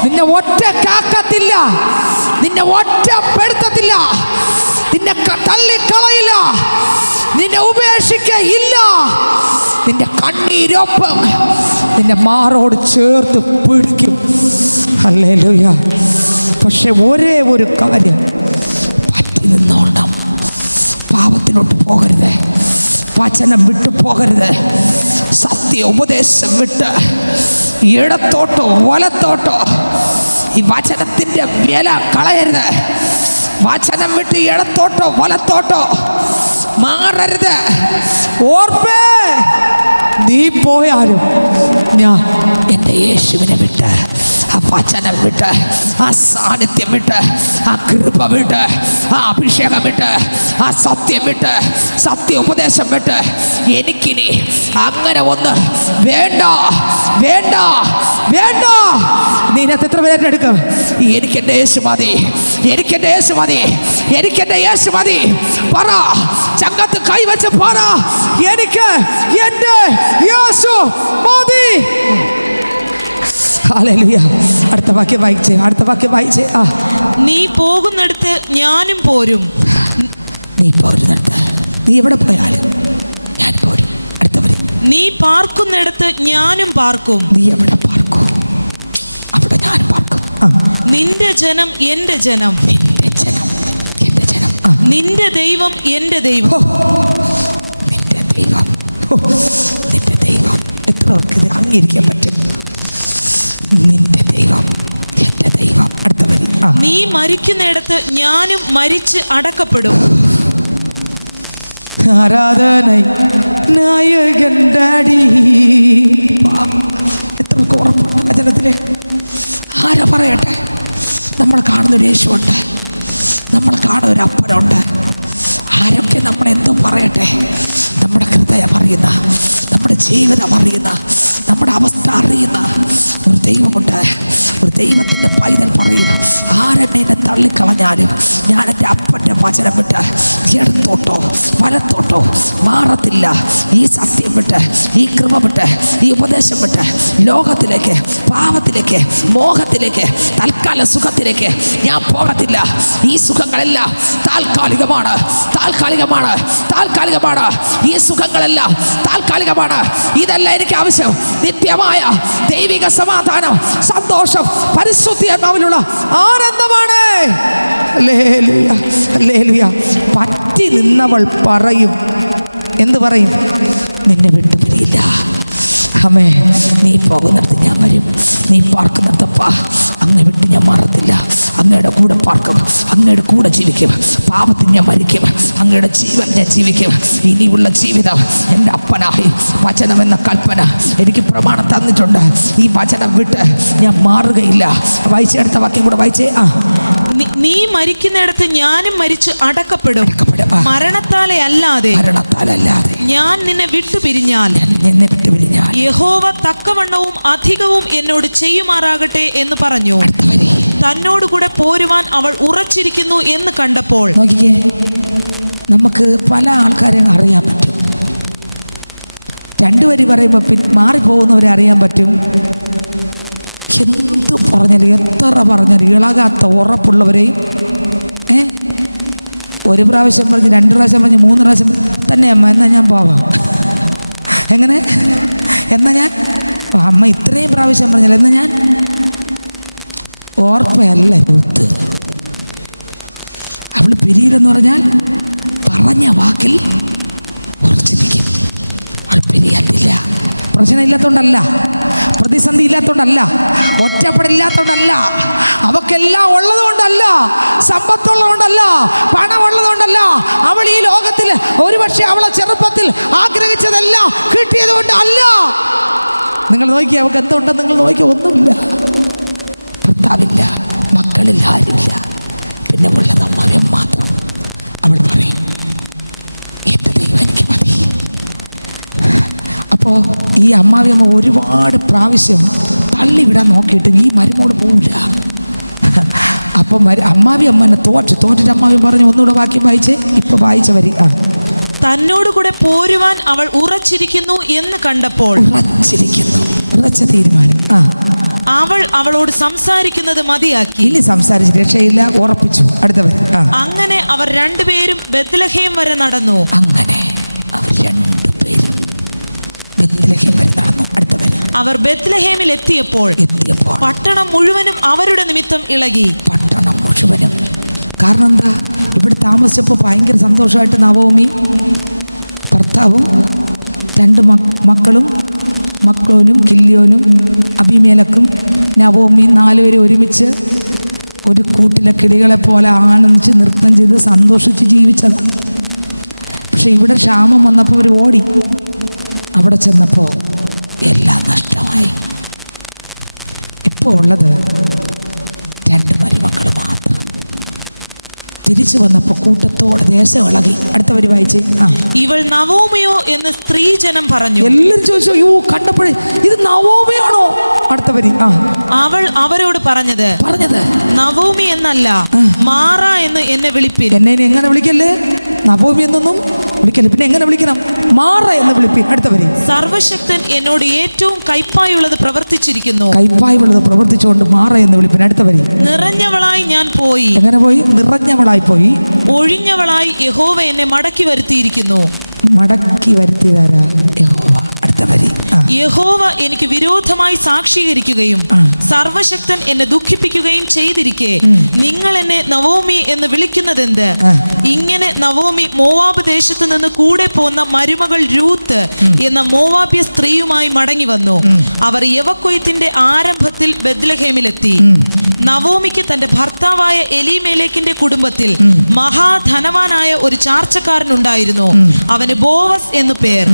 നിന്നെ ഒറ്റക്കാക്കത്തില്ല, നിന്നെ ഒറ്റപ്പെടുത്തത്തില്ല, നിന്നെ തള്ളിക്കളയില്ല, നിന്നെ ഉപേക്ഷിക്കയില്ല. നിന്റെ കണ്ണീരൊപ്പം നിന്റെ മാറോട് ചേർത്ത് പിടിക്കും. ഹല്ലേലൂയ. പക്ഷെ ഒരേ ഒരു കാര്യം, പറ്റി നിന്നോണം. പാപത്തിനോട്ട് പോകരുത്, വചനം വിട്ടു പോകരുത്, സത്യ ഉപദേശം വിട്ട് ഇടത്തോട്ടോ വലത്തോട്ടോ ഈ വചനത്തിൻ്റെ വില കളയരുത്. വചനം വിട്ട് ഇടത്തോട്ടോ വലത്തോട്ടോ മാറരുത്. ഓർപ്പേ, നീ പോയാലും ഞാൻ എൻ്റെ യേശുവിനെ വിട്ട്, ആ വചനം വിട്ട്, ആ സാന്നിധ്യം വിട്ട്, ആ കൃപ വിട്ട്, ആ അഭിഷേകം വിട്ട്, ആ സത്യം വിട്ട്, സത്യ ഉപദേശം വിട്ട് എനിക്കിനി അങ്ങനെ ഒന്ന് വേണ്ട, വേണ്ട, വേണ്ട. നീ ഇതിനകത്ത് എത്ര പേരെ എടുക്കും? എനിക്കെൻ്റെ യേശു മതി, എനിക്കെൻ്റെ യേശു മതി, എനിക്കെൻ്റെ യേശു മതി. പറ, ചങ്കത്ത് കൈവച്ച് പറ, എനിക്ക് എൻ്റെ യേശു മതി. ഹല്ലേലൂയ. അടുത്ത വാക്യം വായിച്ചേ, അടുത്ത വാക്യം വായിച്ചേ. ആ, നീ പോകുന്നിടത്ത് ഞാനും പോരും. നീ പോരുന്നിടത്ത്, നീ എവിടെ പോയാലും ഞാൻ പോരും. അടുത്തവരെ, നീ പാർക്കുന്നിടത്ത് ഞാനും പാർക്കും. നീ എവിടെ പാർക്കും അവിടെ ഞാൻ പാർക്കും. നിന്റെ ജനം എൻ്റെ ജനം, നിന്റെ ജനം എൻ്റെ ജനം. നിന്റെ ദൈവം എൻ്റെ ദൈവം. നിന്റെ ദൈവം, നിന്റെ ദൈവം. എത്ര പേർക്ക് ഇത് അംഗീകരിക്കാൻ പറ്റും? നിന്റെ ദൈവം എൻ്റെ ദൈവം. അടുത്ത വരി, നീ മരിക്കുന്നിടത്ത് ഞാനും മരിച്ച് അടക്കപ്പെടും. ആരാധന നായകൻ ഡാഡി. എത്ര പേർക്ക് ഉറപ്പുണ്ട് വചനത്തില്? ആരാ പറയട്ടെ? നമ്മൾ കാണുന്നൊരു യേശുണ്ട്, നമ്മൾ കാണുന്നൊരു അപ്പനുണ്ട്. ആരൊക്കെ നമ്മളെന്തും പറയട്ടെ, നമ്മുടെ ഹൃദയം അറിയുന്ന, നമ്മുടെ ജീവിതം അറിയുന്ന, നമ്മുടെ അവസ്ഥ അറിയുന്ന ഒരു ദൈവമുണ്ട്. ഒരു ദൈവത്തിൻ്റെ പൈതൽ പറയും, ആരെന്നെ തള്ളിക്കളഞ്ഞാലും ഞാൻ എൻ്റെ അപ്പൻ്റെ വചനം വിട്ട് ഇടത്തോട്ടോ വലത്തോട്ടോ മാറത്തില്ല. ഈ സത്യം വിട്ട്, ഈ കൃപ വിട്ട്, ഈ ഉപദേശം വിട്ട് ലോകത്തിലേക്ക്, പാപത്തിലേക്ക്, മോഹത്തിലേക്ക്, തൽക്കാല സുഖത്തിലേക്ക് ഞാൻ പോകത്തില്ല. ഈ സുഖങ്ങളെല്ലാം താൽക്കാലികമാണ്, താൽക്കാലികമാണ്, താൽക്കാലികമാണ്. ഈ സുഖങ്ങളെല്ലാം താൽക്കാലികമാണ്. ഇതല്ല എനിക്ക് ആവശ്യം. നിത്യമായ ദൈവിക സമാധാനം, സന്തോഷം, പരിശുദ്ധാത്മാവിലുള്ള ആനന്ദമാണ്. Hallelujah, hallelujah. പറ്റി നിന്നവൾ പറയും, എന്ത് പറയും? നിന്നെ വിട്ടുപിരിയില്ല. അമ്മേ, നീ പോകുന്നിടത്ത് ഞാൻ വരും, നീ പാർക്കുന്നിടത്തപ്പാ അങ്ങ് വിട്ട് ഞാൻ മാറത്തില്ല. അങ്ങയുടെ കൂടെ പാർക്കും, അങ്ങയുടെ കൂടെ ജീവിക്കും. പാപത്തിന് ഞാൻ മരിക്കും, അങ്ങയുടെ ജീവൻ ഞാൻ ജീവിക്കും. ഇനിയുള്ള ജീവിതം എൻ്റെ അപ്പനായി വചനം എന്ന കൽപ്പന എനിക്ക് പ്രമാണം തന്നിട്ടുണ്ട്. ഈ വചനം വിട്ട് ഞാൻ മാറുകയില്ല. വായിച്ചെടുത്ത വാക്യം കൂടെ വായിച്ചേ. നീ മരിക്കുന്നിടത്ത് ഞാനും മരിച്ച് അടക്കപ്പെടും. മരണത്താലെ അല്ലാതെ, മരണത്താലല്ലാതെ ഞാൻ നിന്നെ വിട്ടുപിരിഞ്ഞാൽ, നിന്നെ വിട്ടുപിരിഞ്ഞാൽ യഹോവ തക്കവണ്ണവും അധികവും എന്നോട് ചെയ്യുമാറാകട്ടെ എന്ന് പറഞ്ഞു. തന്നോടുകൂടെ പോരുവാൻ അവൾ ഉറച്ചിരിക്കുന്നു എന്ന് കണ്ടപ്പോൾ. നോക്കിയേ, നമുക്ക് പല ആൾക്കാരെ അറിയാൻ പറ്റും. രണ്ടുപേര് പറയുമ്പോൾ മാറിപ്പോകുന്നവരെ അറിയാൻ പറ്റും. എന്ത് പറഞ്ഞാലും എത്ര പറഞ്ഞാലും ഇളകാത്ത ഉറപ്പുള്ളവരെയും ഒരു പ്രാവശ്യം പറഞ്ഞ് 2 പ്രാവശ്യം പറഞ്ഞ് 3 പ്രാവശ്യം തന്നെ അമ്മ എന്നാൽ ഞാൻ പോവാം. എങ്ങനെ എന്നാൽ ഞാൻ അമ്മ ഇത്രയും പ്രാവശ്യം പറഞ്ഞാൽ എന്നാൽ ഞാൻ ഓർപ്പയല്ല രൂത്ത്. അവൾ പിരിയിലെന്ന് പറഞ്ഞാൽ പറഞ്ഞ വാക്കിൽ ഉറച്ചിരിക്കും. അവൾ പിരിയത്തില്ല. പ്രശ്നം ഇല്ലാത്തതുകൊണ്ടല്ല, പ്രതിസന്ധി ഇല്ലാത്തതുകൊണ്ടല്ല, ഒറ്റപ്പെടില്ലാത്തതുകൊണ്ടല്ല, അവക്കെല്ലാം ഉള്ളതുകൊണ്ടല്ല, സമ്പത്തുള്ളതുകൊണ്ടല്ല, പണമുള്ളതുകൊണ്ടല്ല. അവൾ ഈ ലോകത്തിൽ ഒരുപക്ഷെ അവളെ ചെറുപ്പത്തിൽ ആഗ്രഹിച്ചതെല്ലാം കിട്ടിയത് കൊണ്ടല്ല. നിങ്ങൾ നോക്കി അവൾക്ക് എന്തുണ്ടെന്ന് നിങ്ങൾ നോക്കി, ഒന്നുമില്ല. ഭർത്താവില്ല, മക്കളിൽ ആരില്ല, പിന്നെ ഉള്ളത് അമ്മാവൻ മാത്രം. അവൾ പറയും എൻ്റെ ദൈവം എനിക്ക് മതി. അപ്പോൾ ഈ അമ്മാവിയമ്മ ഒരുപാട് പ്രാവശ്യം തള്ളിവിടാൻ നോക്കിയിട്ട് ഈ മരുമോട് പോവില്ല. അപ്പം അമ്മാവി അമ്മനെ തോറ്റിട്ട് അമ്മാവി പറഞ്ഞു ഒന്നുകൂടെ വാക്യം വായിച്ചേ. ഇപ്പൊ വായിച്ച വരി. തന്നോടുകൂടെ പോരുവാൻ അവൾ ഉറച്ചിരിക്കുന്നു എന്ന് കണ്ടപ്പോൾ, ഉറച്ച തീരുമാനം. അവൾ അവളോട് സംസാരിക്കുന്നത് മതിയാക്കി. ഇനി സംസാരിച്ച് രക്ഷയില്ല, ഉറപ്പിച്ചു. അടുത്തവർ. അങ്ങനെ അവർ രണ്ടുപേരും ബെത്ലഹേം വരെ നടന്നു. അങ്ങനെ അവർ രണ്ടുപേരും ബെത്ലഹേം വരെ നടന്നു. അടുത്തവർ. അവർ ബെത്ലഹേമിൽ എത്തിയപ്പോൾ പട്ടണം മുഴുവനും അവരുടെ നിമിത്തം ഇളകി. പട്ടണം മുഴുവനും. കാരണം എന്താ? ഇവിടെ താമസിച്ചപ്പോൾ ഭയങ്കര സന്തോഷമായിട്ട് നവോമി ഭർത്താവും 2 മക്കളും, മക്ലോനും കില്യോനും അബിമേലക്കും നവോമി 4 പേരും ഒരുമിച്ച് ഒരു കൂട്ടിലെ കിളികളെ പോലെ ആനന്ദിച്ച് നൃത്തം ചെയ്ത് സന്തോഷിച്ച് ജീവിച്ചതാണ്. പക്ഷെ ഇവിടെ ക്ഷാമം വന്നപ്പോൾ അവർ ഓടി. അവിടെ ചെന്നപ്പോൾ എല്ലാം നഷ്ടമായി. ഇപ്പോൾ ഉള്ളത് 2 മരുമക്കൾ മാത്രം. തിരിച്ചു വന്നപ്പോൾ കൂട്ടത്തോടെ ദേശം ഇളകി. അടുത്തവർ വായിച്ചേ. ഇവൾ നവോമിയോ എന്ന് സ്ത്രീജനം പറഞ്ഞു. എല്ലാവരും ചോദിച്ചു, അയ്യോ കണ്ടപ്പോഴേ ഇത് നവോമിയാണോ? അടുത്തവരി. അവൾ അവരോട് പറഞ്ഞത് നവോമി എന്നല്ല, മാറ എന്ന് എന്നെ വിളിപ്പിൻ. എന്നെ എങ്ങനെ വിളിക്കല്ലേ? നവോമി എന്നൊന്നും വിളിക്കല്ലേ, പിന്നെ എങ്ങനെ വിളിക്കണം? മാറ എന്ന് വിളിപ്പിൻ. അടുത്തവരി. സർവശക്തൻ എന്നോട് ഏറ്റവും കൈപ്പായുള്ളത് പ്രവർത്തിച്ചിരിക്കുന്നു. കൈപ്പായുള്ളത് പ്രവർത്തിച്ചുകൊണ്ട് മാറ എന്ന് വിളിപ്പിൻ. അടുത്തവരി. നിറഞ്ഞവളായി ഞാൻ പോയി. എങ്ങനെ പോയി? നിറഞ്ഞവളായി പോയി. ഒഴിഞ്ഞവളായി യഹോവ എന്നെ മടക്കി വരുത്തിയിരിക്കുന്നു. മടക്കി വരുത്തിയതാരാ? യഹോവ. അടുത്തവരി. യഹോവ എനിക്ക് വിരോധമായി സാക്ഷീകരിക്കുകയും സർവശക്തൻ എന്നെ ദുഃഖിപ്പിക്കുകയും ചെയ്തിരിക്കെ നിങ്ങൾ എന്നെ നവോമി എന്ന് വിളിക്കുന്നതെന്ത്? ഇങ്ങനെ നവോമി മോവാബ് ദേശത്ത് നിന്ന് കൂടെ പോന്ന മരുമകൾ രൂത്ത് എന്ന മോവാബ്യ സ്ത്രീയുമായി മടങ്ങി വന്നു. അവർ യവക്കൊയ്ത്തിന്റെ ആരംഭത്തിൽ ബെത്ലഹേമിലെത്തി. നവോമിക്ക് തന്റെ ഭർത്താവായ എലീമേലെക്കിന്റെ കുടുംബത്തിൽ മഹാധനവാനായ ഒരു ചാർച്ചക്കാരനുണ്ടായിരുന്നു. അവന് ബോവസ് എന്നു പേർ.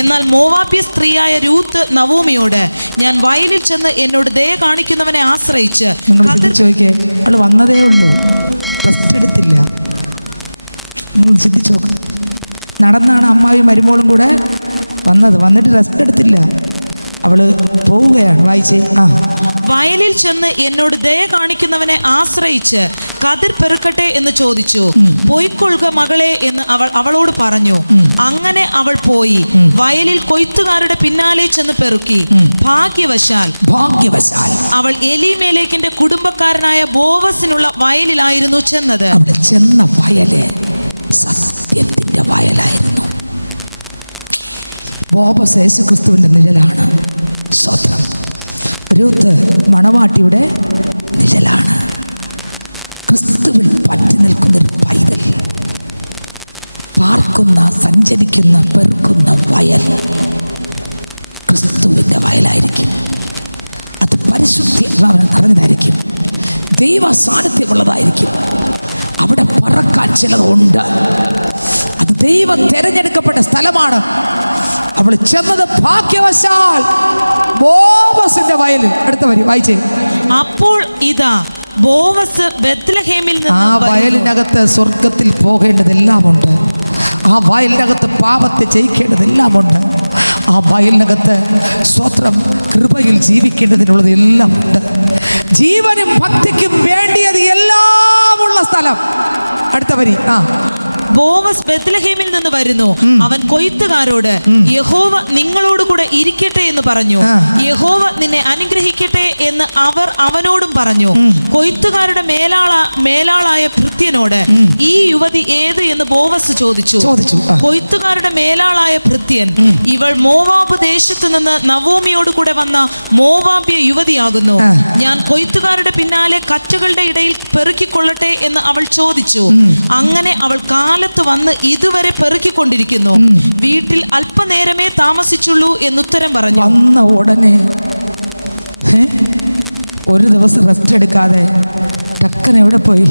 എന്നാൽ മോവാബ്യ സ്ത്രീയായ രൂത്ത് നവോമിയോട്, ഞാൻ വയലിൽ ചെന്ന് എന്നോട് ദയ കാണിക്കുന്നവനെ ആശ്രയിച്ച്. അവള് വന്നതേ ഉള്ളൂ, റെസ്റ്റ് എടുത്തില്ല. ചിന്തിച്ചു നോക്ക്. നടന്നാണ് അമ്മാവി മരുമോളും കൂടെ വന്നിട്ട് റെസ്റ്റ് എടുത്തില്ല. അവള് പോവുകയാണ്. വായിച്ചേ. വയലിൽ ചെന്ന് എന്നോട് ദയ കാണിക്കുന്നവനെ ആശ്രയിച്ച് കതിർ പെറുക്കട്ടെ എന്ന് ചോദിച്ചു. പോയിക്കൊള്ളുക മകളെ എന്ന് അവൾ അവളോട് പറഞ്ഞു. അങ്ങനെ അവൾ പോയി വയലിൽ കൊയ്ത്തുകാരുടെ പിന്നാലെ ചെന്ന് പെറുക്കി. ഭാഗ്യവശാൽ അവൾ എലീമേലെക്കിന്റെ കുടുംബക്കാരനായ ബോവസിനുള്ള വയലിലായിരുന്നു ചെന്നത്. അവിടെ ചെന്ന വയല് സത്യത്തിന്റെ വയലായിരുന്നു. ബോവസ് യേശുക്രിസ്തുവിന്റെ നിഴലാണ്. സ്വത്രം. രൂത്ത് മണവാട്ടിയുടെ നിഴലാണ്. ക്രിസ്തുവിൽ പറ്റി നിൽക്കുന്നൊരു പൈതൽ, പാർക്കുന്ന, സഞ്ചരിക്കുന്ന, പെറുക്കുന്ന വയൽ ക്രിസ്തുവിൻ്റെ വയലായിരിക്കും. അത് പരിശുദ്ധി നിറഞ്ഞതായിരിക്കും, ദൈവ സാന്നിധ്യമുള്ളതായിരിക്കും. അവിടെ പറക്കാൻ ചിലതുണ്ട്. അത് ദൈവം തിരഞ്ഞെടുക്കപ്പെട്ട സ്ഥലമാണ്. അവൾ ചെന്നത് ഭാഗ്യവശാൽ ബോവസിന്റെ വയലിൽ. അടുത്ത വരി വായിച്ചേ. അപ്പോൾ ഇതാ ബോവസ് ബെത്ലഹേമിൽ നിന്ന്. ആ വയലിനകത്ത് സ്വർഗത്തിൽ പോകേണ്ടതെല്ലാം ഉണ്ട്. ആ വയലിനകത്ത് പാപത്തെ ജയിക്കേണ്ടതെല്ലാം ഉണ്ട്. ആ വയലിനകത്ത് സ്വത്രം കൃപയിൽ ജീവിക്കേണ്ടതിനുള്ളത് എല്ലാം ഉണ്ട്. ജീവനും ഭക്തിക്കും വേണ്ടിയത് എല്ലാമുള്ള സ്ഥലം. അടുത്ത വരി. ബോവസ് ബെത്ലഹേമിൽ നിന്ന് വരുന്നു. അവൻ കൊയ്ത്തുകാരോട് യഹോവ നിങ്ങളോട് കൂടെ ഇരിക്കട്ടെ എന്ന് പറഞ്ഞു. യഹോവ നിന്നെ അനുഗ്രഹിക്കട്ടെ എന്ന് അവർ അവനോടും പറഞ്ഞു. കൊയ്ത്തുകാരുടെ മേലാളായ ഭൃത്യനോട് ഈ യുവതി ഏത് എന്ന് ബോവസ് ചോദിച്ചു. കൊയ്ത്തുകാരുടെ മേലാളായ ഭൃത്യൻ, ഇവൾ മോവാബ് ദേശത്തു നിന്ന് നവോമിയോട് കൂടെ വന്ന മോവാബ്യ യുവതിയാകുന്നു. ഞാൻ കൊയ്ത്തുകാരുടെ പിന്നാലെ കറ്റകളുടെ ഇടയിൽ പെറുക്കിക്കൊള്ളട്ടെ എന്ന് അവൾ ചോദിച്ചു. അങ്ങനെ അവൾ കാലത്ത് വന്ന് ഇതുവരെ പെറുക്കിക്കൊണ്ടിരിക്കുന്നു. വീട്ടിൽ അല്പനേരമേ താമസിച്ചുള്ളൂ എന്നുത്തരം പറഞ്ഞു. വന്ന ഉടനെ ഒരു ദിവസം റെസ്റ്റ് എടുക്കാതെ ടക്കൻ എവിടെ പോയി?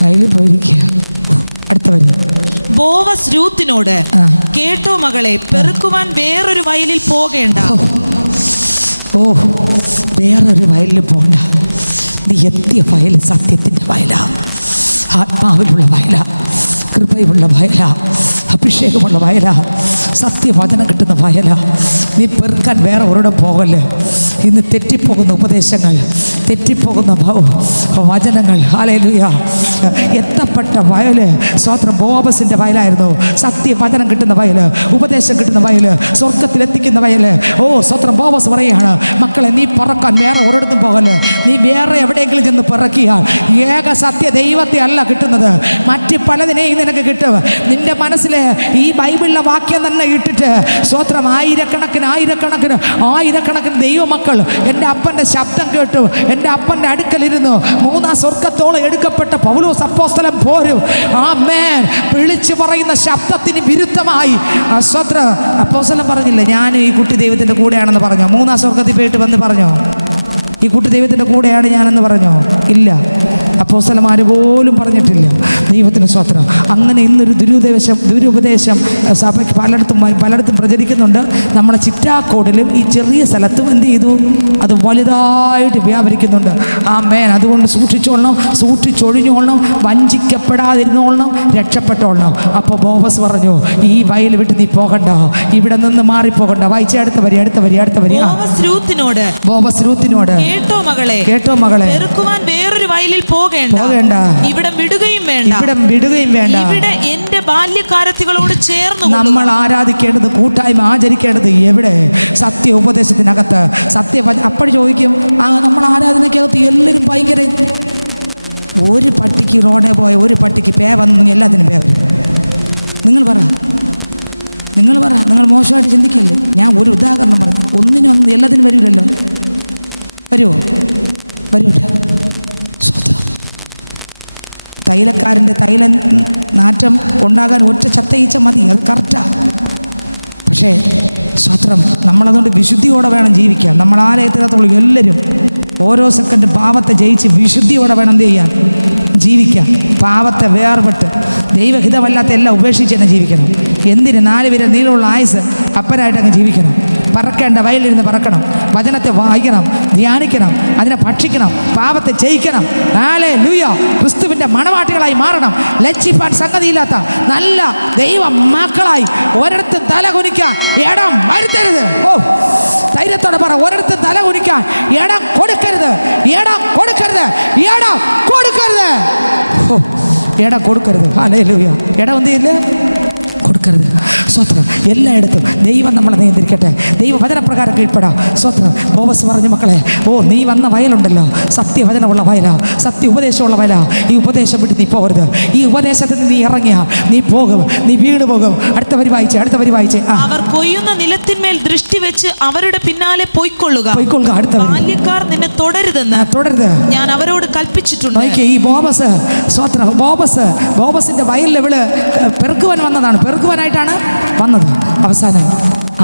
വയലിൽ പോയിരിക്കുക. അടുത്ത വരി. ബോവസ് രൂത്തിനോട്, കേട്ടോ മകളെ, പെറുക്കുവാൻ വേറൊരു വയലിൽ പോകേണ്ട. ഓ, വേറൊരു വയലിൽ പോകണ്ട. നീ എത്തിയ വയൽ സത്യത്തിൻ്റെ വയലാ, ആത്മാവിലുള്ള വയലാ, കൃപയുള്ള വയലാ, അഭിഷേകമുള്ള വയലാ, സത്യവചനം കിട്ടുന്ന വയലാ. നീ പെറുക്കാൻ വേറെ ഒരിടം പോകല്ലേ. ഇന്ന് തെറ്റിപ്പോകുന്ന ഉപദേശങ്ങൾ, തെറ്റിപ്പോകുന്ന വചനങ്ങൾ, ഹല്ലേലൂയ, എത്തപ്പെട്ട വയല് സ്വത്രം ബോവസിൻ്റെ വയലായിരുന്നു. സത്യവചനം കിട്ടുന്ന വയല്, ഉപദേശം കിട്ടുന്ന വയല്, സ്വർഗത്തിലെത്തിക്കുന്ന വയല്. ഓ സ്വത്രം ബോവസ് പറയുകയാണ്, മക്കളെ നീ പറക്കാൻ വേറെ ഒരിടത്തും പോകല്. നീ വേറെ എവിടെയെങ്കിലും ചെന്ന് പിറക്കിയാൽ ഏക സത്യ ദൈവത്തെ അല്ല കിട്ടുന്നത്, മറ്റ് പലതിനെയും നിനക്ക് കിട്ടും. നിന്റെ മനസ്സിൽ ഈ ബൈബിളിലെ വാക്യം തന്നെ ഇട്ടിട്ട് സ്വത്രം ആയിരക്കണക്കിന് ദൈവമക്കൾ എൻ്റെ അപ്പൻ്റെ ശബ്ദം കേട്ടു, എൻ്റെ അപ്പൻ്റെ അടുക്കലിരുന്നു. 3 സ്വർഗത്തോളം എടുക്കപ്പെട്ട പൗലോസ് അപ്പോസ്തലൻ പോരും. ആമേൻ. വിളിച്ചു പറയുന്ന ശബ്ദത്തിന് വിരുദ്ധമായി സ്വത്രം അപ്പോസ്തലൻ പറഞ്ഞില്ല, ഞാൻ ഈ കുട്ടി ദൈവത്തിൻ്റെ കൂടെയാണെന്ന് പറഞ്ഞോ? 3 സ്വർഗത്തിൽ പോയിട്ട് വന്ന് പറഞ്ഞോ ഈ കുട്ടി ദൈവത്തിൻ്റെ കൂടെയാണ് ഞാനെന്ന് പറഞ്ഞോ? ഇല്ല. അപ്പോസ്തലന്മാർ പോലും പറഞ്ഞിട്ടില്ല. ദൈവത്തിന് സ്വത്രം. അങ്ങനെ ഇന്നൊരു ദുരുപദേശം സഭയ്ക്ക് പലയിടത്തും പ്രചരിക്കുന്നുണ്ട്. നമ്മുടെ ചിറ്റാക്കോടിലും ഈ ചെറിയ സ്ഥലത്തും എന്ത് ചെയ്തു? അത് വലുതായിട്ട് വ്യാപരിക്കുന്നുണ്ട്. ആമേൻ. അതുകൊണ്ട് സൂക്ഷിച്ചോളണം, സൂക്ഷിച്ചൊഴിഞ്ഞോളണം, വഞ്ചിക്കപ്പെടാതിരുന്നോളണം, രക്ഷപ്പെട്ടോളണം. അപ്പോൾ ബോവസ് പറഞ്ഞു, ഈ വയൽ വിട്ട് നീ പോകണ്ട, ഇവിടെ നിന്ന് മാറിപ്പോകണ്ട. വായിച്ച അടുത്ത വരി. ബോവസ് രൂത്തിനോട്, കേട്ടോ മകളെ, പെറുക്കുവാൻ വേറൊരു വയലിൽ പോകേണ്ട, ഇവിടെ വിടുകയും വേണ്ട. ഇവിടെ എന്റെ ബാല്യക്കാരത്തികളോട് ചേർന്ന് നമ്മൾ ആരാധിക്കേണ്ടത്, കൂട്ടായ്മ ആചരിക്കേണ്ടത് എവിടെ? സത്യ ഉപദേശത്തിനകത്ത്. അപ്പോൾ ചോദിക്കും, നമ്മൾ ആരാധനയ്ക്കകത്ത് എല്ലാവരും ഭയങ്കര, ഒരു പട്ടിക്ക് റോഡേ പോയ ഒരു പട്ടിക്ക് പേ വന്നു, എല്ലാത്തിനും പേ വരും. നിങ്ങൾ പറ, നിങ്ങൾ മോശമായിട്ട് ചിന്തിക്കല്ലേ. ഞാൻ ഒരു ഉദാഹരണം പറഞ്ഞു. ഒന്നിനും എല്ലാത്തിനും വരില്ലല്ലോ. വരൂല. സ്വത്രം. തൈലക്കാരൻ്റെ തൈല നാറ്റം ഉണ്ടാകാൻ ഒറ്റ ചത്തയിച്ച മതി, അത് കറക്റ്റാണ്. പക്ഷേ സ്വത്രം, നമ്മളതുകൊണ്ട് വിശുദ്ധിയോടെ വേണം ജീവിക്കാൻ. നമ്മൾ ആലയത്തിനകത്തുള്ള എല്ലാവരും ഓരോ സെക്കൻഡ് പാപത്തെ ജയിച്ച് വിശുദ്ധിയോടെ വേണം എന്ത് ചെയ്യാൻ? ജീവിക്കാൻ. പാപത്തെ വേർപെട്ട് ദൈവഹിതമല്ലാത്ത എല്ലാം ഉപേക്ഷിച്ച് തന്നെ ജീവിക്കണം. എന്തിന്? 4 വിരൽ നീളമുള്ള ആയുസ് അപ്പനായിട്ട് അങ്ങ് ജീവിക്കണം. പറക്കേണ്ട വയലിരുന്ന് പറക്കണം, വചനത്തെ വായിക്കണം, ധ്യാനിക്കണം, അതിനെ ഭക്ഷിക്കണം, പാപത്തെ ജയിക്കണം. ഹല്ലേലൂയ. ക്രിസ്തുവിൻ്റെ മണവാട്ടികളായി മാറണം. ലജ്ജിപ്പാൻ സംഗതിയില്ലാത്ത നല്ല ദൈവ മക്കളായി ഒരിടത്തും തല കുനിക്കാൻ ഇടം വരുത്തരുത്. ഓ, ധൈര്യത്തോടെ പറ, ഒരിടത്തും തല കുനിക്കാൻ ഇടം കൊടുക്കരുത്. ഇടം കൊടുക്കരുത്. ഹല്ലേലൂയ. ഇടം എന്ത് ചെയ്യില്ല? കൊടുക്കരുത്. സ്വത്രം. എല്ലായിടത്തും ദൈവം നമ്മളെ നിയന്ത്രിക്കട്ടെ. ദൈവവചനപ്രകാരം കീഴ്പ്പെടാം. സ്വത്രം. ബോവസ് പറഞ്ഞു, മക്കളെ, ഓ നീ വന്ന വയലുണ്ടല്ലോ, സത്യവചനമുള്ള വയലാ, സത്യ ഉപദേശമുള്ള വയലാ. ഈ ഉപദേശം വിട്ട് നീ പോകരുത്. ഈ ഉപദേശത്തിൽ നിന്ന് നീ ഇറങ്ങിയാ നീ പോകും, നീ വീണ് പോകും. അടുത്ത വരി വായിച്ചേ. അവർ കൊയ്യുന്ന നിലത്തിന്മേൽ ദൃഷ്ടി വെച്ച് അവരുടെ പിന്നാലെ പൊയ്ക്കൊള്ളുക. അടുത്ത ബാല്യക്കാർ നിന്നെ തുടരുത് ഞാൻ അവരോട് കൽപ്പിച്ചിട്ടുണ്ട്. ഈ ബോവസ് സ്വത്രം. ബോവസിന്റെ വയലിൽ ഇവള് പെറുക്കുവാൻ വന്നതാണ്. പെറുക്കുവാനായിട്ടാണ് വന്നത്. അവസാനം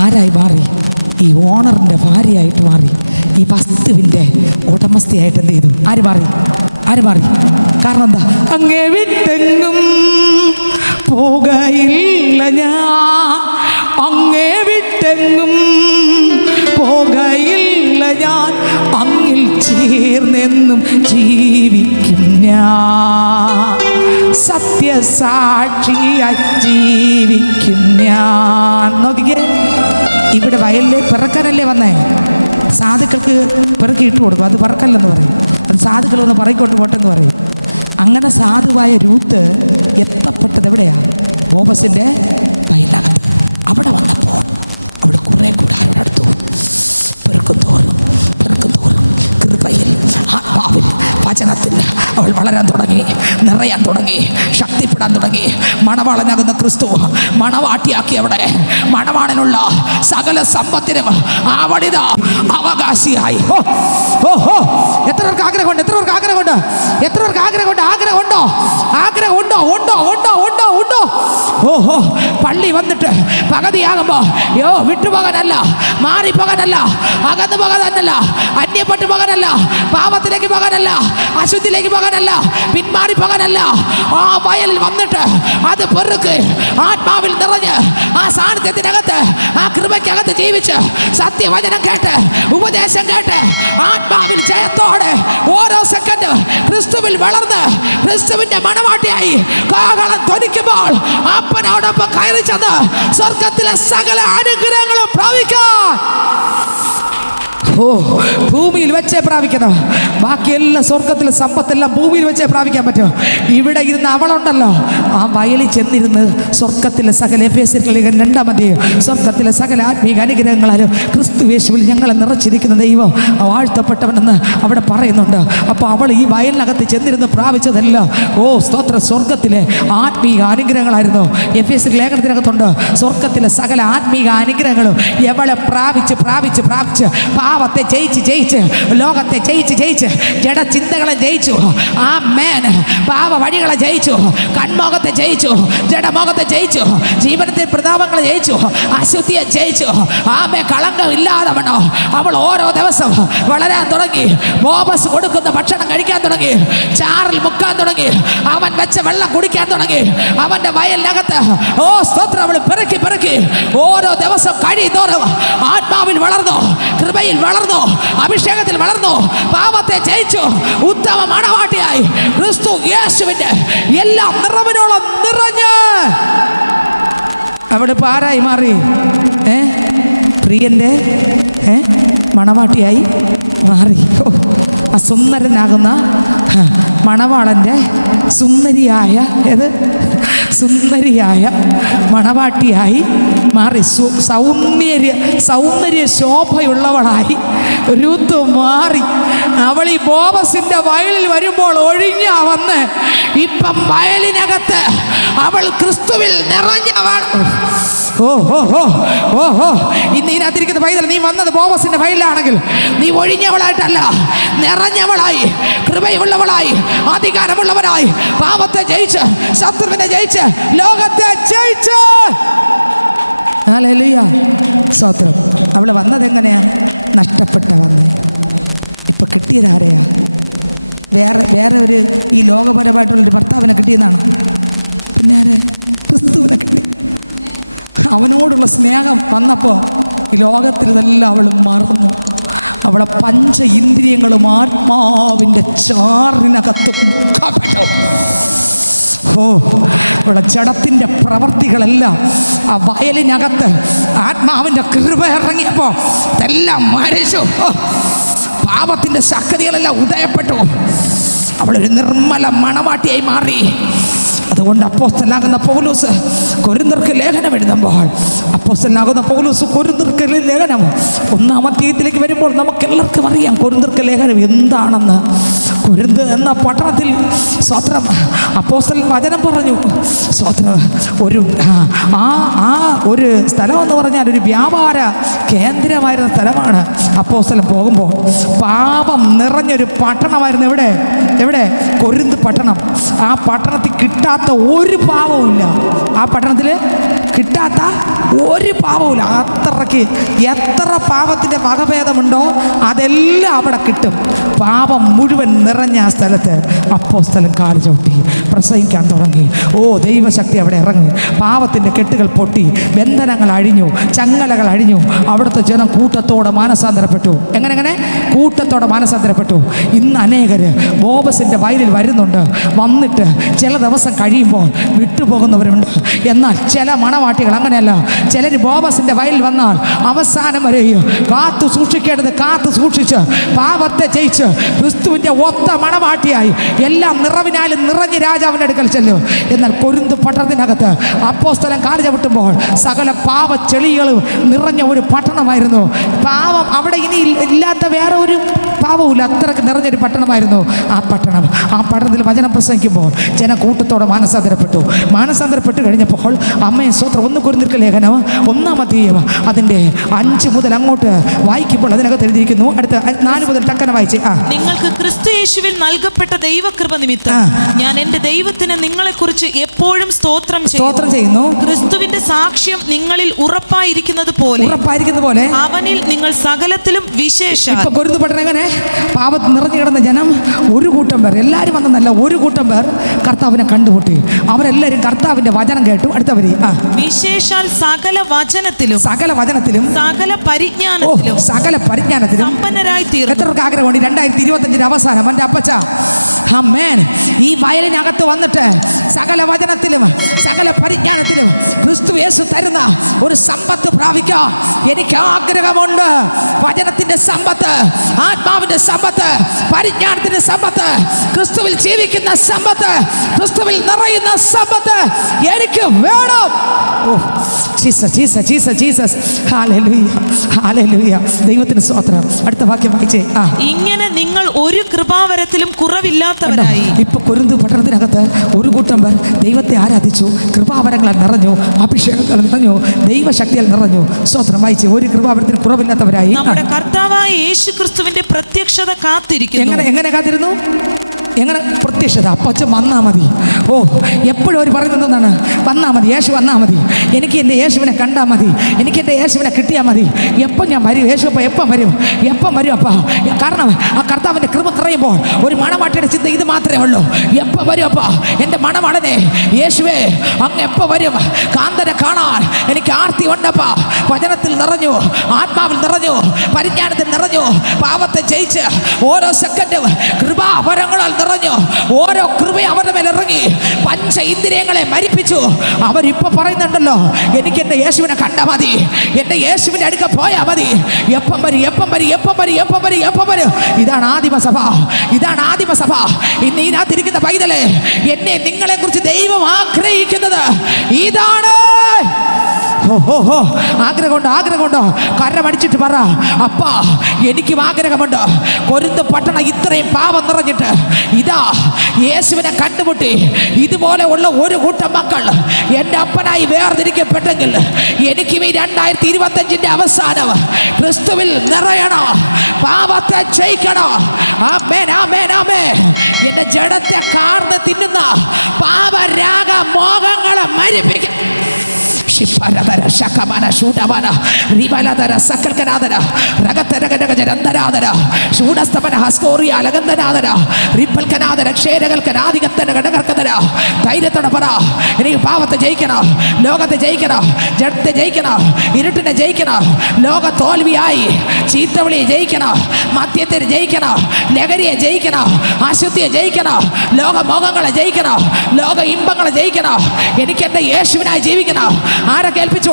ആരായി മാറി? ഈ ഓണറിൻ്റെ ഭാര്യയായിട്ട് മാറി. ഈ വസ്തുവിൻ്റെ ഉടമസ്ഥയായിട്ട് എന്ത് ചെയ്തു? ആര് മാറി? കാരണം എന്താ? അങ്ങേ വിട്ടെങ്ങും പോകയില്ല ഞാൻ, അങ്ങേ വിട്ടെങ്ങും പോകയില്ല ഞാൻ, അങ്ങിൽ ചേർന്നെന്നും ജീവിക്കും ഞാൻ, സത്യസാക്ഷിയായി ജീവിക്കും ഞാൻ. നോക്കിക്കേ, ഇവിടെ വയലിൽ പിറക്കാനല്ലേ വന്നേ? സാധുക്കൾക്ക് പിറക്കി ഇട്ട് കൊടുക്കും, അത് പറക്കല്ലെന്ന് പറയും. അത് സാധുക്കളൊന്ന് പറയിക്കോട്ട് പോട്ടെന്ന് പറയും. അങ്ങനെ സാധുവായ രൂത്ത് എത്തപ്പെട്ടത് എവിടെയാ? ബോബസിൻ്റെ വയലിനകത്ത്. അവിടെ വന്നപ്പോൾ അവിടെ കുറേ കൂടാരോട് അടുത്തു. പെറുക്കും തോറും കൃപയിൽ, ആത്മാവിൽ, വചനത്തിൽ അവൾ വളരാൻ തുടങ്ങി, നിറയാൻ തുടങ്ങി, ശക്തിപ്പെടാൻ തുടങ്ങി. മണവാളനാകുന്ന ക്രിസ്തു മണവാട്ടിയാക്കി അവിടെ മണവാളനുള്ള സകല സമ്പത്തിനും അവളിത അവകാശിയായി. എത്ര പേർക്ക് ആഗ്രഹമുണ്ട്? എത്ര പേർക്ക് ആഗ്രഹമുണ്ട്? എത്ര പേർക്ക് ആഗ്രഹമുണ്ട്? ആഗ്രഹമുണ്ടോ? ആഗ്രഹമുണ്ടോ? ഉണ്ടോ? ഉണ്ടോ? ഉണ്ടോ? ഉണ്ടോ? ഓഹോ, പള്ളി വന്നിട്ട് പകുതിയാകുമ്പോ വിട്ടുപോകാനല്ല, മാറിപ്പോകാനല്ല, അകന്നു പോകാനല്ല, അന്യപ്പെട്ടു പോകാനല്ല, പാപത്തിലേക്ക് പോകാനല്ല, അശുദ്ധിയിലേക്ക് പോകാനല്ല, പിന്മാറി പോകാനല്ല. ആ വയലിൽ വന്നിട്ട് അത് പെറുക്ക്, ആത്മാവിൽ നിറഞ്ഞ് ആ സാന്നിധ്യത്തിനകത്ത്, ആ കൃപയ്ക്കകത്ത് ജീവിച്ച്, സത്യവചനം കേട്ട്, ഉപദേശം കേട്ട്, ആത്മാവിൽ ജയത്തോടെ ഓരോ സെക്കൻഡ് ക്രിസ്തുവിൽ വളർന്ന് ക്രിസ്തുവിന്റെ മണവാട്ടിയായി കാഹളം ധ്വനിക്കുമ്പോൾ അപ്പനോടൊപ്പം കയറി ചെന്ന് സ്വർഗത്തിലെ സകല അനുഗ്രഹങ്ങളും പ്രാപിക്കാൻ ഭൂമിയിൽ വെച്ചേ പ്രാപിക്കണം. ബാക്കിയെല്ലാം സ്വർഗത്തിലെ സമ്പത്തെല്ലാം ഭൂമിയിൽ വെച്ചേ പ്രാപിക്കാൻ പറ്റും. ഇവിടെ ഇരുന്ന് അവളുണ്ടല്ലോ, ആ വയലിൽ ചെന്നിരുന്ന് സ്വർഗത്തിലെ സകല എഫേസ്യർ 2 സ്വർഗത്തിലെ സകല ആത്മീക അനുഗ്രഹങ്ങളാലും ക്രിസ്തു യേശുവിൽ ഞങ്ങളെ നിറച്ചിരിക്കുന്ന ദൈവം വാഴ്ത്തപ്പെട്ടവനെന്ന് അവിടെ പറയുന്നുണ്ട്. അപ്പോൾ അവൾ ഈ വയലിനകത്ത് ചെന്നിരുന്ന് പ്രാപിച്ചതല്ല, സ്തോത്ര, സ്വർഗത്തിലെ ആത്മീക അനുഗ്രഹങ്ങളായിരുന്നു. എഫേസ്യർ ലേഖനത്തിനകത്തുണ്ട്, സ്വർഗത്തിലെ സകല ആത്മീക അനുഗ്രഹങ്ങളും എവളെ പ്രാപിച്ച് പ്രാപിച്ച് പ്രാപിച്ച് പാവത്തെ ജയിച്ച് ലോകത്തെ ജയിച്ച് ജഡചിന്തകളെ ജയിച്ചു. ആമേൻ. പാവ വഴികളെ ജയിച്ചു, കൺമോഹത്തെ ജയിച്ചു, ജഡമോഹത്തെ ജയിച്ചു, ജീവനത്തെ പ്രതാപങ്ങളെ ജയിച്ചു, അശുദ്ധിയെ ജയിച്ചു. ആമേ, കളങ്കം ഇല്ലാതവണോ അവൾ ഓരോ ദിവസം വളരാൻ തുടങ്ങി. ബോബസ് കൊടുക്കുന്ന ഭക്ഷണം കഴിക്കാൻ തുടങ്ങി, ചാറിൽ മുക്കാൻ തുടങ്ങി, അവൻ വെച്ച വെള്ളം കുടിക്കാൻ തുടങ്ങി. അവന്റെ വയലിനകത്ത് സ്തോത്രം അവൾ പെറുക്കി ഓരോ ദിവസം കഴിയുന്നോറും ആത്മാവിൽ വളർന്നു, കൃപയിൽ വളർന്നു, അഭിഷേകത്തിൽ വളർന്നു, പാപത്തെ ജയിച്ചു, ഉത്തമ മണവാട്ടിയായി ക്രിസ്തു യേശുവിന്റെ എല്ലാ നിറവിനോളം നിറഞ്ഞ് അവിടെ പാരായി മാറി. പ്രിയന്റെ മണവാട്ടിയായി മാറി. ആ സുന്ദരനാകുന്ന മണവാളൻ്റെ സുന്ദരിയായ മണവാട്ടിയായി മാറി. സൗന്ദര്യ ശോഭയുള്ളവളായി രൂത്ത് മാറി. അവൾ ഈ ബോബസിന്റെ വയലിൽ വരുമ്പോൾ ഒഴിഞ്ഞ വന്ന് ഇപ്പം വയലിനകത്ത് അവൾ ക്രിസ്തുവിൽ നിറഞ്ഞവൾ. ഇന്ന് ഇതിനകത്തിരിക്കുന്ന പൈതൽ, നീ വന്നത് ബോബസിന്റെ വയലിലാണെങ്കിൽ നീ ഒഴിഞ്ഞവളായിട്ടല്ല, നിറഞ്ഞവളായി, കൃപയുള്ളവളായി, അധികാരമുള്ളവരായി, പാപത്തെ ജയിച്ച്, ശത്രുവിനെ ജയിച്ച്, ലോകത്തെ ജയിച്ച്. ഹല്ലേലൂയ, സ്തോത്രം. അവൾ വന്നത് എങ്ങനെയാ? നഷ്ടപ്പെട്ട വന്നേ. ഇപ്പൊ കിട്ടിയതാരെയാ? വേറെ ഒരു ഈ ലോകപരമായിട്ടുള്ളൊരു ഭർത്താവിനെ കിട്ടിയതാണ്. പിന്നെ ആരെ? ക്രിസ്തുവിനെ കിട്ടി. അവനോടുള്ള സ്നേഹം വന്നപ്പോൾ ഈ ലോകത്തിൽ ഇതെല്ലാം അവൾ മറന്നു. അവളെ 5 ഇന്ദ്രിയങ്ങളും ആത്മാവിൻ്റെ ചാറിനകത്ത് മുഖപ്പെട്ടു. ഇവിടെ ജഡത്തിൻ്റെ പ്രവർത്തികളെല്ലാം ആ വയലിനകത്ത് ആത്മാവിൻ്റെ കൃപ ഇറങ്ങിയപ്പോൾ ഇതെല്ലാം മരിച്ചു. പാപത്തിൻ്റെ ശക്തികളെല്ലാം ഉദയപ്പെട്ടു. അവളൊരു നിർമ്മല മണവാട്ടിയായി മാറി. അതുകൊണ്ട് അപ്പോസ്തലനാകുന്ന പൗലോസ് കൊരിന്ത്യർക്ക് ലേഖനം എഴുതുമ്പോൾ, അപ്പോസ്തലനാകുന്ന പൗലോസ് കൊരിന്ത്യർക്ക് ലേഖനം 1-ാം അധ്യായത്തിലേക്ക് വരുമ്പോൾ നമുക്കെല്ലാവർക്കും അറിയാം കൊരിന്ത്യർക്ക് ലേഖനം എന്താണെന്ന്. കൊരിന്ത് എന്ന പട്ടണത്തിൽ സ്വത്രം അപ്പോസ്തലൻ വചനം പറഞ്ഞു. സ്വത്രം ഒരു സ്ഥലം എന്ന് പറഞ്ഞാൽ ഒരു വ്യാപാര കേന്ദ്രമായിരുന്ന സ്ഥലമാണ്. അപ്പോസ്തലൻ പോകുമ്പോൾ പാപം നിറഞ്ഞൊരു പട്ടണമായിരുന്നു. എവിടെ? കൊരിന്ത് പട്ടണം. ആ പട്ടണത്തിൽ കിട്ടാത്ത ഒരു പാവവുമില്ല. ആ പട്ടണത്തിൽ കിട്ടാത്ത ഒരു പാവവുമില്ല. അത്രയ്ക്ക് എത്ര പാപത്തിൻ്റെ വകഭേദമുണ്ടോ അതെല്ലാം അവിടെ കിട്ടും. പാപം മുഴുവൻ നിറഞ്ഞ ആ സ്ഥലത്ത് അപ്പോസ്തലൻ കാല് ചവിട്ടി പ്രസംഗിക്കാൻ തുടങ്ങി. ദൈവശക്തി അവിടെ ഇറങ്ങി. പാപത്തിൻ്റെ കെട്ടുകൾ പൊട്ടി, ബന്ധനങ്ങൾ അഴിഞ്ഞു, ചങ്ങലകൾ അഴിഞ്ഞു. അവിടുത്തെ ജനം കൂട്ടത്തോടെ മാനസാന്തരപ്പെട്ടു. എങ്ങനെ കൂട്ടത്തോടെ മാനസാന്തരപ്പെട്ടു. ഇന്ന് അനേകര് ബോബസിൻ്റെ വയലിൽ വരുന്നുണ്ട്. വന്നിട്ട് ചില ദിവസം കഴിയുമ്പോൾ വിട്ടുപോകുന്നവരുണ്ട്. എന്നാൽ ചില മണവാട്ടികൾ അങ്ങനെയല്ല. ചിലർ ബോബസിൻ്റെ വയലിൽ വന്നാൽ അവസാനം വരെയും കാത്തു സൂക്ഷിക്കേണ്ടത് കാത്തു സൂക്ഷിച്ച് പാപത്തെ ജയിച്ച് ക്രിസ്തുവിൻ്റെ ഒത്ത മണവാട്ടിയായി എല്ലാം നിറവിനാലും നിറഞ്ഞ് രാജാവിൻ്റെ അടുക്കൽ ചെല്ലും. എന്നാൽ കൊരിന്ത് പട്ടണത്തിനകത്ത് അപ്പോസ്തലൻ കാല് ചവിട്ടുമ്പോൾ സകല പാവ ചെളികളും നിറഞ്ഞ ഒരു പട്ടണമായിരുന്നു. പാവം അവിടെ ഇനി ഇല്ലാത്ത വേറെ ഒരു പാവമില്ല, അത്രക്ക് നിറഞ്ഞൊരു പട്ടണമായിരുന്നു ആ പട്ടണം. ആ പട്ടണത്തിൽ വചനം പ്രസംഗിക്കുമ്പോൾ ജനക്കൂട്ടത്തോടെ മാനസാന്തരപ്പെട്ട് കഴിഞ്ഞപ്പോൾ അമ്മയെ സ്വത്രം 1 കൊരിന്ത്യർ ലേഖനം 1-ാം അധ്യായം അതിൻ്റെ 5 മുതൽ അങ്ങോട്ട് വായിക്കുമ്പോൾ അതിനകത്ത് എഴുതിയിരിക്കുന്നു. അടുത്ത 4 മുതൽ ടക്കനെ വായിച്ചേ. നിങ്ങൾക്ക് ക്രിസ്തു യേശുവിൽ നൽകപ്പെട്ട ദൈവകൃപ നിമിത്തം ഞാൻ എൻ്റെ ദൈവത്തിന് നിങ്ങളെക്കുറിച്ച് എപ്പോഴും സ്തോത്രം ചെയ്യുന്നു. ക്രിസ്തുവിന്റെ സാക്ഷ്യം നിങ്ങളിൽ ഉറപ്പായിരിക്കുന്നത് പോലെ അവനിൽ നിങ്ങൾ സകലത്തിലും വിശേഷം. കൊരിന്ത് പട്ടണം എങ്ങനെ പാപത്ത് നിറഞ്ഞു കിടന്ന ജനം, ഒരു കൂട്ടം പേർ, എല്ലാവരും വന്നല്ല, ഒരു കൂട്ടം പേർ കർത്താവിനെ കണ്ടുമുട്ടി. അവരെല്ലാവരും കർത്താവിന്റെ വചനം കേട്ടു. അടുത്തവര് വിശേഷാൽ സകല വചനത്തിലും സകല പരിജ്ഞാനത്തിലും സമ്പന്നരായി തീർന്നു. എത്രർക്ക് ആഗ്രഹമുണ്ട് 2025 അവസാനം എൻ്റെ അപ്പച്ച ആമേൻ ഈ വയലിനകത്ത് വന്നിട്ട് സകല വചനത്തിലും സകല പരിജ്ഞാനത്തിലും ക്രിസ്തു യേശു തരുന്ന ഒരു സമ്പത്ത് പ്രാപിക്കാൻ എനിക്ക് ആഗ്രഹമുണ്ട്. വചനത്തിന്റെ സമ്പത്ത്, ആത്മാവിന്റെ സമ്പത്ത്, പരിജ്ഞാനത്തിന്റെ സമ്പത്ത്, ക്രിസ്തുവിൽ ജീവിക്കുന്ന സമ്പത്ത്, ക്രിസ്തുവിൽ നിറയുന്ന സമ്പത്ത് എനിക്ക് വേണം. Jesus hallelujah. ദൈവത്തിന് സ്തോത്രം. അടുത്ത വാക്യം വായിച്ചേ. ഇങ്ങനെ നിങ്ങൾ ഒരു കൃപാവരത്തിലും കുറവില്ലാത്തവരായി. ഇപ്പൊ കൊരിന്ത് പട്ടണത്തിനകത്ത് ഒരു കൂട്ടം പേർ ദൈവത്തെ ആരാധിച്ചു, കൃപാവരങ്ങളാൽ നിറഞ്ഞു, അഭിഷേകത്താൽ നിറഞ്ഞു, ദൈവശക്തിയാൽ നിറഞ്ഞു. സ്തോത്രം. വായിച്ചേ. ഒരു കൃപാവരത്തിന് കുറവില്ലാത്തവരായി. നമ്മുടെ കർത്താവായ യേശു ക്രിസ്തുവിന്റെ പ്രത്യക്ഷത കാത്തിരിക്കുന്നു. എങ്ങനെ കാത്തിരുന്നു? എങ്ങനെ പ്രത്യക്ഷത? അപ്പച്ചൻ വന്നാൽ മതി. എപ്പോഴും അവർ പറയുന്നത് എന്താണ്? വന്നാൽ മതി, യേശു വന്നാൽ മതി, എനിക്ക് എൻ്റെ യേശുവിനെ കണ്ടാൽ മതി, എനിക്ക് എൻ്റെ യേശുവിനെ കിട്ടിയാൽ മതി. എപ്പം ഞാൻ വരും യേശു? അപ്പം എപ്പം വരും അപ്പാ? കാരണം ആ കർത്താവിൻ്റെ കൃപ നിറയുമ്പോൾ ഒരു മണവാട്ടിയുടെ ചിന്ത ഇത് മാത്രമേ ഉള്ളൂ. എപ്പം വരും അപ്പാ എൻ്റെ മണവാളനെ? യേശുവേ അങ്ങ് എപ്പോൾ വരും? കാന്തനെ കാണാൻ എനിക്ക് ആർത്തി ഉണ്ടപ്പാ. വചനത്തിൽ നിറഞ്ഞു, ആത്മാവിൽ നിറഞ്ഞു, പരിജ്ഞാനത്തിൽ നിറഞ്ഞു, പാപത്തെ ജയിച്ച് ഓരോ സെക്കൻഡും കൃപാവരങ്ങളാൽ നിറഞ്ഞു, ഓരോ കൃപ അവരുടെ മേൽ ഇറങ്ങി പഞ്ച ഇന്ദ്രിയങ്ങളെ മരിപ്പിച്ചു. അവരിപ്പോ പറയുന്നുണ്ടല്ലോ, എനിക്ക് എൻ്റെ യേശുവിനെ കണ്ടാൽ മതി, എൻ്റെ യേശുവിൻ്റെ അടുക്ക പോയാൽ മതി. എപ്പം വരും? ഇതാണ് ആദിമസഭ. ഇന്ന് ഇതിനകത്തിരിക്കുന്ന പൈതലെ, എന്നെ നിങ്ങളെ കുറിച്ച് ദൈവം ആഗ്രഹിക്കുന്നത് ഇതാണ്. ആഗ്രഹമുണ്ടോ? കരമടിച്ചിട്ട് പറ, അപ്പാ എനിക്കും ആഗ്രഹമുണ്ട്. കൊരിന്ത് പട്ടണം ഇത്രയും പാപം നിറഞ്ഞിട്ട് ഇതാ യേശുവിനെ കണ്ടുമുട്ടി. ഇതുപോലെ ഉള്ള ഒരു കൂട്ടം മക്കൾ എൻ്റെ അപ്പനായി വേർതിരിക്കപ്പെട്ടെങ്കിൽ എനിക്കും ഈ 2025 അവസാനം ക്രിസ്തുവിൽ നിറയണോ, പാപത്തെ ജയിക്കണോ. ആമേൻ. എൻ്റെ ജഡത്തെ കാർന്ന് തിന്നുന്ന പാപരാഗ മോഹങ്ങളെ മരിപ്പിക്കും. ഷിപ്പരദര ശകമന ശൂടവന റിബലദര സകൽകനാദര രഗതരഗജരന്തരാദര ശൂടസ്തമന ഹസ്കോറിയ ലഗന്ധനാദര റിപ്പൽകനാദര ക്ഷേരകൽക്കനാദികത്തന ഗടകർക്കദര. ധൈര്യത്തോടെ പറ, എനിക്ക് പാവത്തെ ജയിക്കണം, ലോകത്തെ ജയിക്കണം, ജഡത്തെ ജയിക്കണം, ഇരുട്ടിനെ ജയിക്കണം, ലോക തോൽവിയായി ചീത്തവിളിയെ ജയിക്കണം, മദ്യത്തെ ജയിക്കണം, ലഹരിയെ ജയിക്കണം, അശുദ്ധിയെ ജയിക്കണം, ലോക മോഹങ്ങളെ ജയിക്കണം, ലോക ഇമ്പങ്ങളെ ജയിക്കണം. എനിക്ക് എൻ്റെ യേശുവിനായി ജീവിക്കണം. ആരൊക്കെ ഏൽപ്പിച്ചു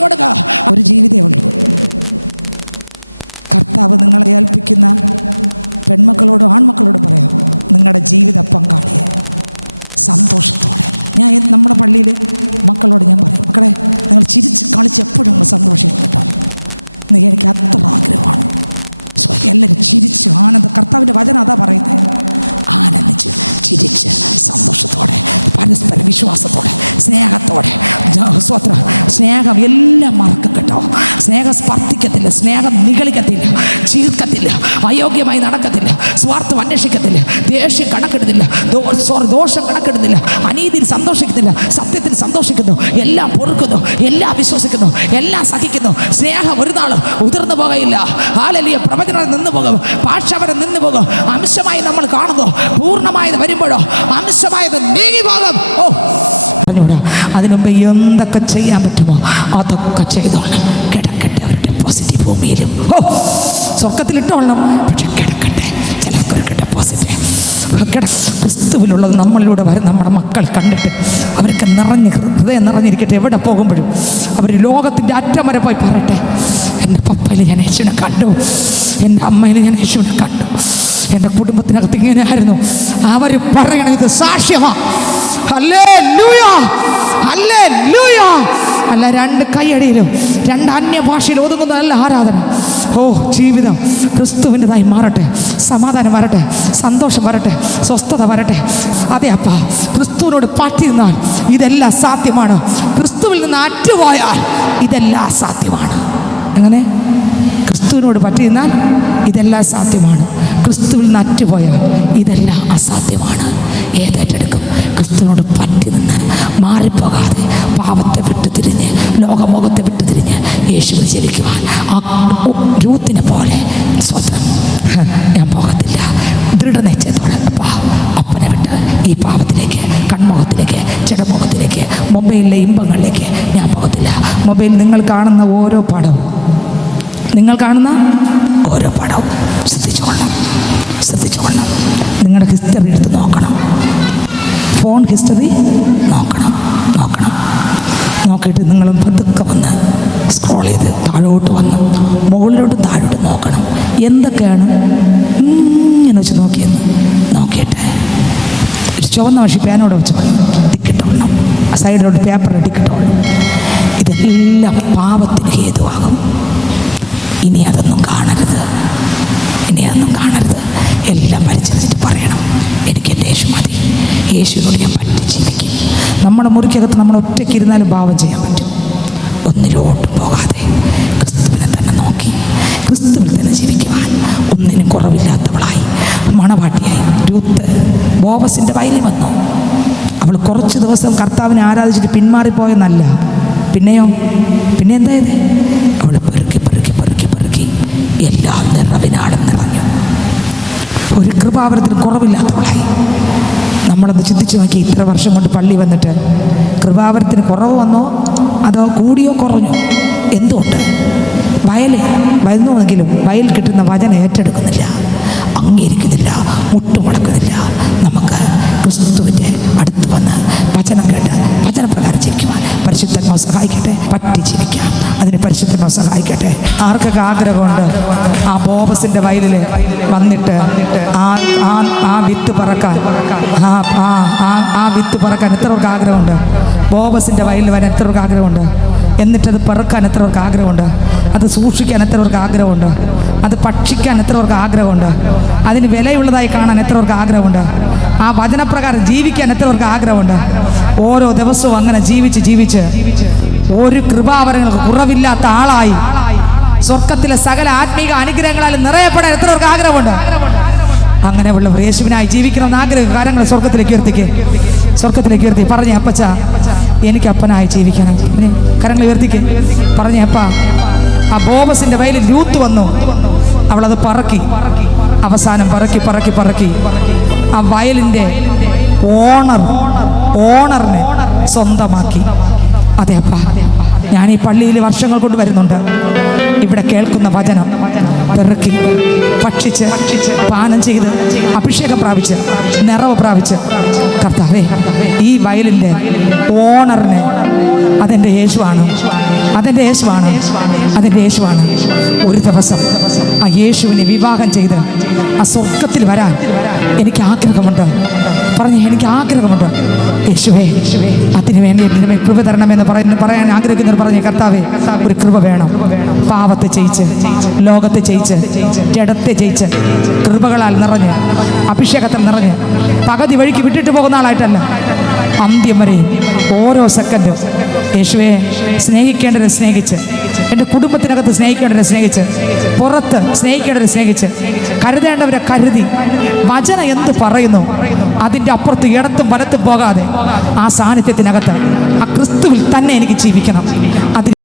കൊടുക്കുക? ഒരു ജീവിതമേ ഉള്ളൂ. കർത്താവ് നിങ്ങളെ ഏൽപ്പിക്കുന്ന പെൺമക്കളോടും ആൺമക്കളോടും പറയാം, നിങ്ങളുടെ ജീവിത പങ്കാളിയെ സന്തോഷത്തോടെ. ഞാൻ നമ്മുടെ പള്ളിയിൽ മക്കളോട് ഞാൻ പറയും, മക്കളെ നിങ്ങൾ ചിരിച്ച് കളിച്ച് എപ്പോഴും നിങ്ങൾ സന്തോഷിക്കും കേട്ടോ. എനിക്ക് അത്ര ആഗ്രഹമാണ്. എല്ലാവരും ചിരിച്ച് ആനന്ദം. കർത്താവിൻ്റെ വചനം അതാ പറയുന്നത്. ആനന്ദിച്ച് ചിരിച്ച് സന്തോഷത്തോടെ പരസ്പര വിശ്വാസത്തോടെ സ്നേഹത്തോടെ സ്നേഹം എല്ലാം മറക്കും കേട്ടോ. സ്നേഹം സ്പർദ്ധിക്കത്തില്ല, സ്നേഹം നിഗളിക്കത്തില്ല, ചീർക്കത്തില്ല, അയോഗ്യമായി നടക്കത്തില്ല, സ്വാർത്ഥം അന്വേഷിക്കത്തില്ല, ദേഷ്യം കണക്കെടുത്തില്ല, ദോഷം കണക്കെടുത്തില്ല, അനീതിയിൽ സന്തോഷിക്കുന്നില്ല, സത്യത്തിൽ സന്തോഷിക്കുന്നു, എല്ലാം പൊറുക്കുന്നു, എല്ലാം വിശ്വസിക്കുന്നു, എല്ലാം സഹിക്കുന്നു. സ്നേഹം ഒരു നാളും ഉതിർന്നു പോകയില്ല. ഹല്ലേലൂയ. പ്രവചനം നിന്ന് പോകും, ഭാഷവരം നിന്ന് പോകും. അംശമായി നമ്മൾ കാണുന്നു, പൂർണ്ണമായത് വരുമ്പോഴോ അംശമായത് നീങ്ങി പോകും. പറഞ്ഞൂടാ. അതിനുമുമ്പ് എന്തൊക്കെ ചെയ്യാൻ പറ്റുമോ അതൊക്കെ ചെയ്തോളണം. കിടക്കട്ടെ ഒരു ഡെപ്പോസിറ്റ് ഭൂമിയിലും. സ്വർഗത്തിലിട്ടോളണം, പക്ഷെ കിടക്കട്ടെ. ചിലർക്കൊരു ഡെപ്പോസിറ്റ് ക്രിസ്തുവിലുള്ളത് നമ്മളിലൂടെ വരും നമ്മുടെ മക്കൾ കണ്ടിട്ട് അവർക്ക് ഹൃദയം നിറഞ്ഞിരിക്കട്ടെ. എവിടെ പോകുമ്പോഴും അവർ ലോകത്തിൻ്റെ അറ്റം വരെ പോയി പറയട്ടെ, എൻ്റെ പപ്പയിൽ ഞാൻ യേശുവിനെ കണ്ടു, എൻ്റെ അമ്മയിൽ ഞാൻ യേശുവിനെ കണ്ടു, എൻ്റെ കുടുംബത്തിനകത്ത് ഇങ്ങനെയായിരുന്നു. അവർ പറയണം, ഇത് സാക്ഷ്യമാണ്. Hallelujah, hallelujah. അല്ല രണ്ട് കൈയടിയിലും രണ്ട് അന്യഭാഷയിൽ ഒതുങ്ങുന്നതല്ല ആരാധന. ഓ, ജീവിതം ക്രിസ്തുവിൻ്റെതായി മാറട്ടെ. സമാധാനം വരട്ടെ, സന്തോഷം വരട്ടെ, സ്വസ്ഥത വരട്ടെ. അതെ അപ്പ, ക്രിസ്തുവിനോട് പറ്റിയിരുന്നാൽ ഇതെല്ലാം സാധ്യമാണ്. ക്രിസ്തുവിൽ നിന്ന് അറ്റുപോയാൽ ഇതെല്ലാം അസാധ്യമാണ്. അങ്ങനെ ക്രിസ്തുവിനോട് പറ്റിയിരുന്നാൽ ഇതെല്ലാം സാധ്യമാണ്. ക്രിസ്തുവിൽ നിന്ന് അറ്റുപോയാൽ ഇതെല്ലാം അസാധ്യമാണ്. ഏതേറ്റെടുക്കും? ക്രിസ്തുവിനോട് പറ്റി നിന്ന് മാറിപ്പോകാതെ പാപത്തെ വിട്ടുതിരിഞ്ഞ് ലോകമോഹത്തെ വിട്ടുതിരിഞ്ഞ് യേശുവിൽ ജനിക്കുവാൻ ആ രൂത്തിനെ പോലെ സ്വന്തം ഞാൻ പോകത്തില്ല. ദൃഢനിശ്ചയത്തോടെ അപ്പനെ വിട്ട് ഈ പാപത്തിലേക്ക്, കൺമുഖത്തിലേക്ക്, ജഡമുഖത്തിലേക്ക്, മൊബൈലിലെ ഇമ്പങ്ങളിലേക്ക് ഞാൻ പോകത്തില്ല. മൊബൈൽ നിങ്ങൾ കാണുന്ന ഓരോ പടവും, നിങ്ങൾ കാണുന്ന ഓരോ പടവും ശ്രദ്ധിച്ചുകൊള്ളണം, ശ്രദ്ധിച്ചുകൊള്ളണം. നിങ്ങളുടെ ഹിസ്റ്ററി എടുത്ത് നോക്കണം, ഫോൺ ഹിസ്റ്ററി നോക്കണം, നോക്കിയിട്ട് നിങ്ങൾ പതുക്കെ വന്ന് സ്ക്രോൾ ചെയ്ത് താഴോട്ട് വന്ന് മുകളിലോട്ടും താഴോട്ട് നോക്കണം. എന്തൊക്കെയാണ് ഇങ്ങനെ വെച്ച് നോക്കിയിട്ട് ഒരു ചുവന്ന വശി പേനോടെ വെച്ച് ടിക്കറ്റോളണം, സൈഡിലോട്ട് പേപ്പറിൽ ടിക്കറ്റോളണം. ഇതെല്ലാം പാപത്തിന് ഹേതുവാകും. ഇനി അതൊന്നും കാണരുത്, എല്ലാം പരിചരിച്ചിട്ട് പറയണം, എനിക്ക് എൻ്റെ യേശു മതി, യേശുവിനോട് ഞാൻ പറ്റി ജീവിക്കും. നമ്മുടെ മുറിക്കകത്ത് നമ്മൾ ഒറ്റയ്ക്ക് ഇരുന്നാലും പാപം ചെയ്യാൻ പറ്റും. ഒന്നിലോട്ടും പോകാതെ ക്രിസ്തുവിനെ തന്നെ നോക്കി ക്രിസ്തുവിൽ തന്നെ ജീവിക്കുവാൻ ഒന്നിനും കുറവില്ലാത്തവളായി മണവാട്ടിയായി രൂത്ത് ബോവസിൻ്റെ വയലിൽ വന്നു. അവൾ കുറച്ച് ദിവസം കർത്താവിനെ ആരാധിച്ചിട്ട് പിന്മാറിപ്പോയെന്നല്ല, പിന്നെ എന്തായത്? അവൾ പെറുക്കി എല്ലാ നിറവിനാടും നിറഞ്ഞു. ഒരു കൃപാവരത്തിന് കുറവില്ലാത്തവളായി. നമ്മളത് ചിന്തിച്ച് നോക്കി, ഇത്ര വർഷം കൊണ്ട് പള്ളി വന്നിട്ട് കൃപാവരത്തിന് കുറവ് വന്നോ അതോ കൂടിയോ കുറഞ്ഞോ? എന്തുകൊണ്ട്? വരുന്നുവെങ്കിലും വയൽ കിട്ടുന്ന വചനം ഏറ്റെടുക്കുന്നില്ല, അംഗീകരിക്കുന്നില്ല, മുട്ടുമുടക്കുന്നില്ല. നമുക്ക് ക്രിസ്തുവിൻ്റെ അടുത്ത് വന്ന് വചനം കേട്ട് വചനപ്രകാരം ജീവിക്കുവാൻ പരിശുദ്ധന്മാർ സഹായിക്കട്ടെ. പറ്റി ജീവിക്കാം, അതിന് പരിശുദ്ധന്മാർ സഹായിക്കട്ടെ. ആർക്കൊക്കെ ആഗ്രഹമുണ്ട് ആ ബോബസിൻ്റെ വയലിൽ വന്നിട്ട് ആ വിത്ത് പറക്കാൻ, ആ വിത്ത് പറക്കാൻ എത്രവർക്ക് ആഗ്രഹമുണ്ട്? ബോബസിൻ്റെ വയലിൽ വരാൻ എത്രവർക്ക് ആഗ്രഹമുണ്ട്? എന്നിട്ടത് പെറുക്കാൻ എത്രവർക്ക് ആഗ്രഹമുണ്ട്? അത് സൂക്ഷിക്കാൻ എത്രവർക്ക് ആഗ്രഹമുണ്ട്? അത് ഭക്ഷിക്കാൻ എത്രവർക്ക് ആഗ്രഹമുണ്ട്? അതിന് വിലയുള്ളതായി കാണാൻ എത്രവർക്ക് ആഗ്രഹമുണ്ട്? ആ വചനപ്രകാരം ജീവിക്കാൻ എത്രവർക്ക് ആഗ്രഹമുണ്ട്? ഓരോ ദിവസവും അങ്ങനെ ജീവിച്ച് ഒരു കൃപാവരങ്ങൾക്ക് കുറവില്ലാത്ത ആളായി സ്വർഗത്തിലെ സകല ആത്മീക അനുഗ്രഹങ്ങളാൽ നിറയപ്പെടാൻ എത്രവർക്ക് ആഗ്രഹമുണ്ട്? അങ്ങനെയുള്ള യേശുവിനായി ജീവിക്കണമെന്ന് ആഗ്രഹിക്കുക. കാര്യങ്ങൾ സ്വർഗത്തിലേക്ക് ഉയർത്തി പറഞ്ഞേ, അപ്പച്ച എനിക്ക് അപ്പനായി ജീവിക്കണം. കരങ്ങൾ ഉയർത്തിക്ക് പറഞ്ഞേ, അപ്പ ആ ബോബസിന്റെ വയലിൽ രൂത്ത് വന്നു, അവളത് പറക്കി, അവസാനം പറക്കി ആ വയലിന്റെ ഓണറിനെ സ്വന്തമാക്കി. അതെ അപ്പ, ഞാൻ ഈ പള്ളിയിൽ വർഷങ്ങൾ കൊണ്ട് വരുന്നുണ്ട്. ഇവിടെ കേൾക്കുന്ന വചനം പെറുക്കി ഭക്ഷിച്ച് പാനം ചെയ്ത് അഭിഷേകം പ്രാപിച്ച് നിറവ് പ്രാപിച്ച് കർത്താവേ, ഈ വയലിൻ്റെ ഓണറിനെ അതെൻ്റെ യേശുവാണ്. ഒരു ദിവസം ആ യേശുവിനെ വിവാഹം ചെയ്ത് ആ സ്വർഗത്തിൽ വരാൻ എനിക്ക് ആഗ്രഹമുണ്ട്. എനിക്ക് ആഗ്രഹമുണ്ട്. യേശുവേ, അതിനു വേണ്ടി എൻ്റെ കൃപ തരണമെന്ന് പറയാൻ ആഗ്രഹിക്കുന്നവർ പറഞ്ഞേ, കർത്താവേ ഒരു കൃപ വേണം. പാവത്തെ ജയിച്ച്, ലോകത്തെ ജയിച്ച്, ജഡത്തെ ജയിച്ച്, കൃപകളാൽ നിറഞ്ഞ്, അഭിഷേകത്തിൽ നിറഞ്ഞ്, പകുതി വഴിക്ക് വിട്ടിട്ട് പോകുന്ന ആളായിട്ടല്ല, അന്ത്യം വരെ ഓരോ സെക്കൻഡും യേശുവെ സ്നേഹിക്കേണ്ടവരെ സ്നേഹിച്ച്, എൻ്റെ കുടുംബത്തിനകത്ത് സ്നേഹിക്കേണ്ടവരെ സ്നേഹിച്ച്, പുറത്ത് സ്നേഹിക്കേണ്ടവരെ സ്നേഹിച്ച്, കരുതേണ്ടവരെ കരുതി, വചനം എന്ത് പറയുന്നു അതിൻ്റെ അപ്പുറത്ത് ഇടത്തും വലത്തും പോകാതെ ആ സാന്നിധ്യത്തിനകത്ത് ആ ക്രിസ്തുവിൽ തന്നെ എനിക്ക് ജീവിക്കണം. അതിന്